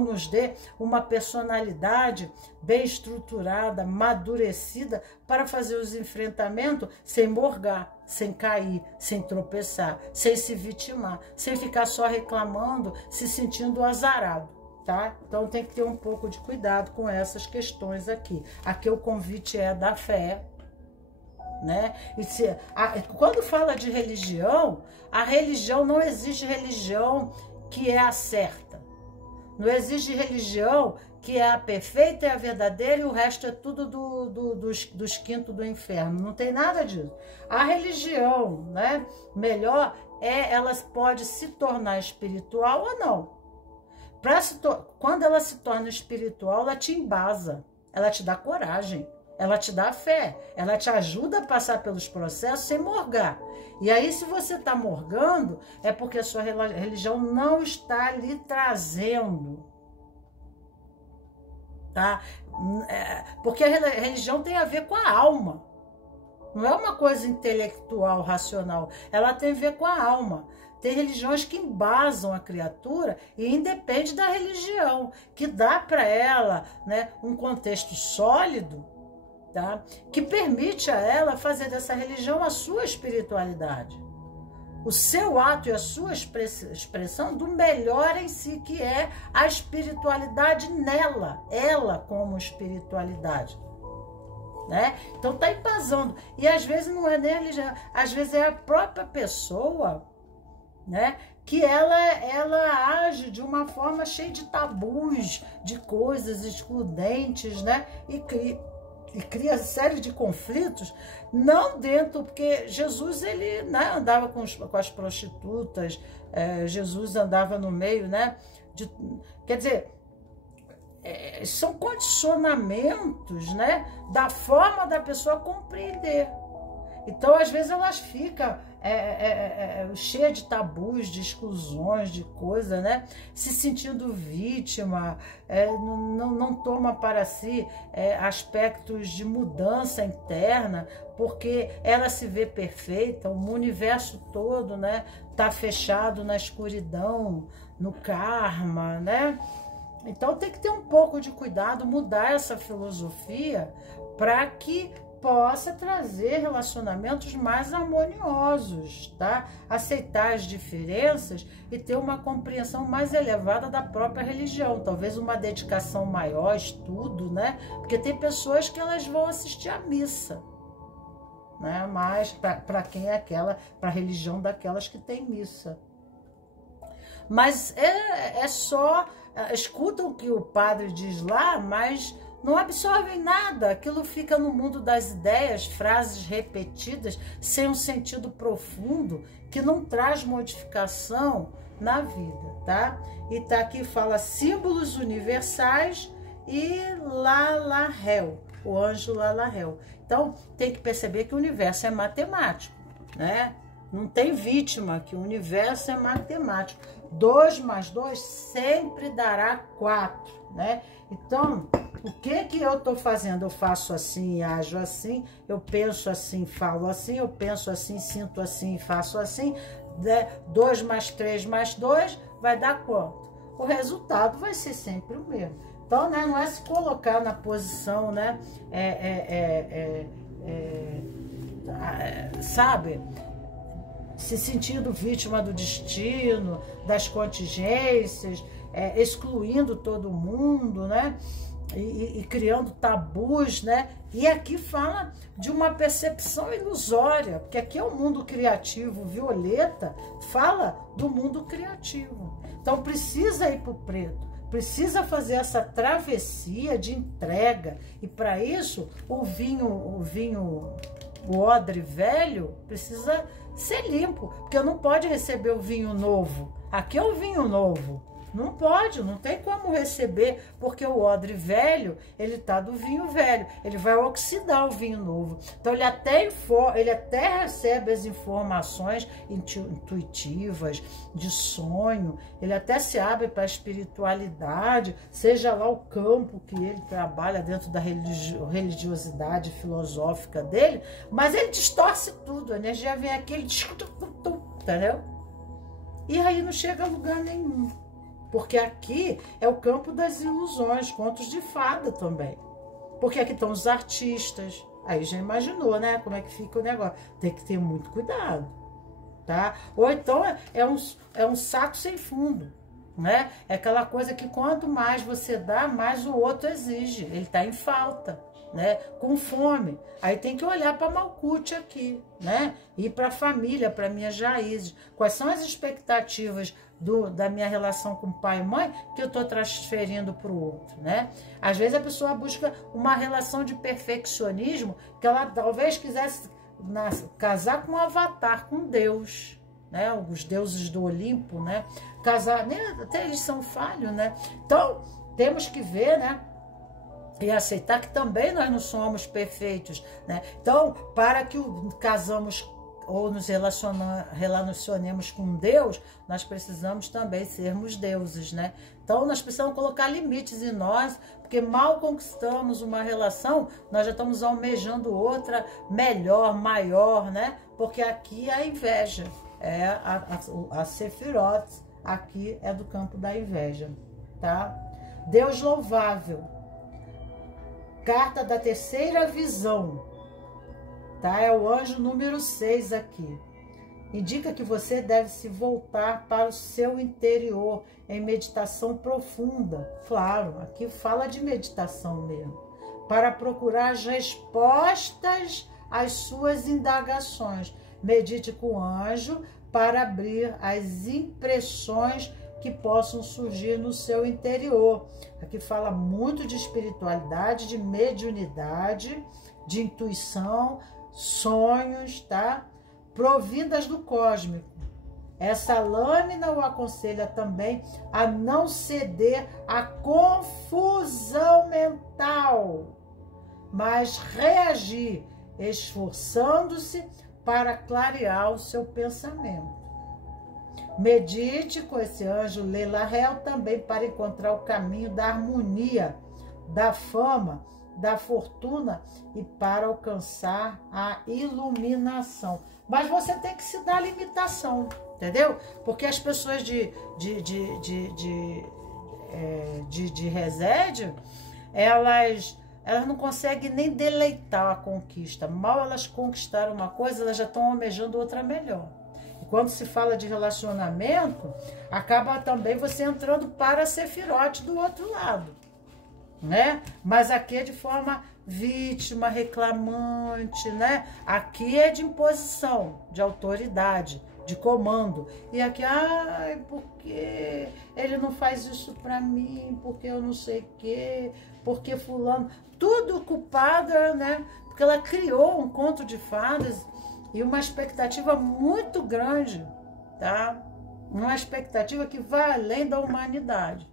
nos dê uma personalidade bem estruturada, amadurecida, para fazer os enfrentamentos sem morgar, sem cair, sem tropeçar, sem se vitimar, sem ficar só reclamando, se sentindo azarado. tá? Então tem que ter um pouco de cuidado com essas questões aqui. Aqui o convite é da fé, né? E quando fala de religião, a religião, não existe religião que é a certa. Não existe religião que é a perfeita e a verdadeira e o resto é tudo dos quintos do inferno. Não tem nada disso. A religião, né, melhor ela pode se tornar espiritual ou não. Quando ela se torna espiritual, ela te embasa, ela te dá coragem, ela te dá fé, ela te ajuda a passar pelos processos sem morgar. E aí, se você está morgando, é porque a sua religião não está lhe trazendo, tá? Porque a religião tem a ver com a alma. Não é uma coisa intelectual, racional. Ela tem a ver com a alma. Tem religiões que embasam a criatura e independe da religião, que dá para ela, né, um contexto sólido, tá? Que permite a ela fazer dessa religião a sua espiritualidade. O seu ato e a sua expressão do melhor em si, que é a espiritualidade nela, ela como espiritualidade. Né? Então tá embasando. E às vezes não é nem a religião, às vezes é a própria pessoa, né, que ela age de uma forma cheia de tabus, de coisas excludentes, né, e cria série de conflitos, não dentro, porque Jesus, ele, né, andava com as prostitutas, Jesus andava no meio, né, quer dizer, são condicionamentos, né, da forma da pessoa compreender. Então, às vezes, elas ficam cheias de tabus, de exclusões, de coisa, né? Se sentindo vítima, não toma para si aspectos de mudança interna, porque ela se vê perfeita, o universo todo, né, tá fechado na escuridão, no karma, né? Então tem que ter um pouco de cuidado, mudar essa filosofia para que possa trazer relacionamentos mais harmoniosos, tá? Aceitar as diferenças e ter uma compreensão mais elevada da própria religião, talvez uma dedicação maior, estudo, né? Porque tem pessoas que elas vão assistir à missa, né? Mas para quem é para a religião daquelas que tem missa. Mas só escutam o que o padre diz lá, mas não absorvem nada, aquilo fica no mundo das ideias, frases repetidas, sem um sentido profundo, que não traz modificação na vida, tá? E tá aqui, fala símbolos universais e Lalahel, o anjo Lalahel. Então, tem que perceber que o universo é matemático, né? Não tem vítima, que o universo é matemático. 2 mais 2 sempre dará 4, né? Então, o que eu estou fazendo? Eu faço assim e ajo assim, eu penso assim, falo assim, eu penso assim, sinto assim e faço assim. 2 mais 3 mais 2 vai dar quanto? O resultado vai ser sempre o mesmo. Então, né, não é se colocar na posição, né, sabe, se sentindo vítima do destino, das contingências, excluindo todo mundo, né? E criando tabus, né? E aqui fala de uma percepção ilusória, porque aqui é o mundo criativo. Violeta fala do mundo criativo. Então precisa ir para o preto, precisa fazer essa travessia de entrega. E para isso o odre velho precisa ser limpo, porque não pode receber o vinho novo. Aqui é o vinho novo. Não pode, não tem como receber, porque o odre velho, ele tá do vinho velho, ele vai oxidar o vinho novo. Então ele até recebe as informações intuitivas, de sonho, ele até se abre para a espiritualidade, seja lá o campo que ele trabalha dentro da religiosidade filosófica dele, mas ele distorce tudo, a energia vem aqui, ele entendeu? E aí não chega a lugar nenhum. Porque aqui é o campo das ilusões, contos de fada também. Porque aqui estão os artistas. Aí já imaginou, né? Como é que fica o negócio. Tem que ter muito cuidado, tá? Ou então é um saco sem fundo, né? É aquela coisa que quanto mais você dá, mais o outro exige. Ele está em falta, né? Com fome. Aí tem que olhar para Malkuth aqui, né? Ir para a família, para minhas raízes. Quais são as expectativas da minha relação com pai e mãe que eu estou transferindo para o outro, né? Às vezes a pessoa busca uma relação de perfeccionismo que ela talvez quisesse casar com um avatar, com Deus, né? Os deuses do Olimpo, né? Casar, né? Até eles são falhos, né? Então, temos que ver, né? E aceitar que também nós não somos perfeitos, né? Então, para que casamos ou nos relacionemos com Deus, nós precisamos também sermos deuses, né? Então, nós precisamos colocar limites em nós, porque mal conquistamos uma relação, nós já estamos almejando outra melhor, maior, né? Porque aqui é a inveja, é a Sefirot, aqui é do campo da inveja, tá? Deus louvável, carta da terceira visão, tá? É o anjo número 6 aqui. Indica que você deve se voltar para o seu interior em meditação profunda. Claro, aqui fala de meditação mesmo. Para procurar as respostas às suas indagações. Medite com o anjo para abrir as impressões que possam surgir no seu interior. Aqui fala muito de espiritualidade, de mediunidade, de intuição, sonhos, tá? Provindas do cósmico. Essa lâmina o aconselha também a não ceder à confusão mental, mas reagir, esforçando-se para clarear o seu pensamento. Medite com esse anjo Leilahel também para encontrar o caminho da harmonia, da fama, da fortuna e para alcançar a iluminação. Mas você tem que se dar limitação, entendeu? Porque as pessoas de Resédio, elas não conseguem nem deleitar a conquista. Mal elas conquistaram uma coisa, elas já estão almejando outra melhor. E quando se fala de relacionamento, acaba também você entrando para a Sefirote do outro lado, né? Mas aqui é de forma vítima, reclamante, né? Aqui é de imposição, de autoridade, de comando. E aqui, ai, porque ele não faz isso pra mim, porque eu não sei o quê, porque fulano... Tudo culpado, né? Porque ela criou um conto de fadas e uma expectativa muito grande, tá? Uma expectativa que vai além da humanidade.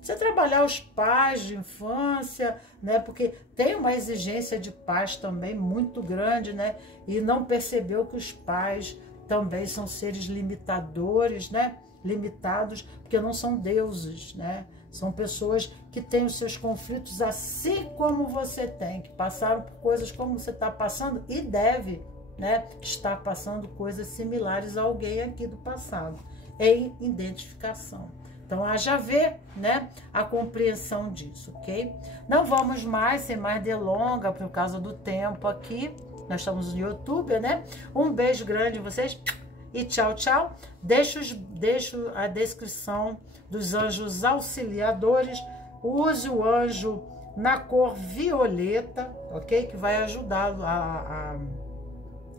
Você trabalhar os pais de infância, né? Porque tem uma exigência de paz também muito grande, né? E não percebeu que os pais também são seres limitadores, né? Limitados, porque não são deuses, né? São pessoas que têm os seus conflitos assim como você tem, que passaram por coisas como você está passando e deve, né? Estar passando coisas similares a alguém aqui do passado, em identificação. Então, haja ver, né, a compreensão disso, ok? Não vamos mais, sem mais delonga, por causa do tempo aqui. Nós estamos no YouTube, né? Um beijo grande em vocês e tchau, tchau. Deixo a descrição dos anjos auxiliadores. Use o anjo na cor violeta, ok? Que vai ajudar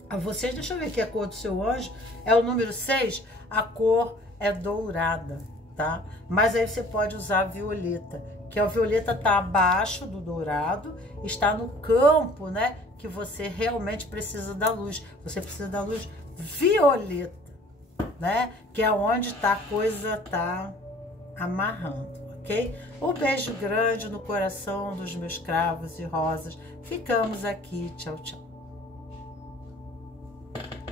a vocês. Deixa eu ver aqui a cor do seu anjo. É o número 6, a cor é dourada. Tá? Mas aí você pode usar a violeta, que a violeta está abaixo do dourado, está no campo, né? Que você realmente precisa da luz. Você precisa da luz violeta, né? Que é onde tá, a coisa tá amarrando, ok? Um beijo grande no coração dos meus cravos e rosas. Ficamos aqui. Tchau, tchau.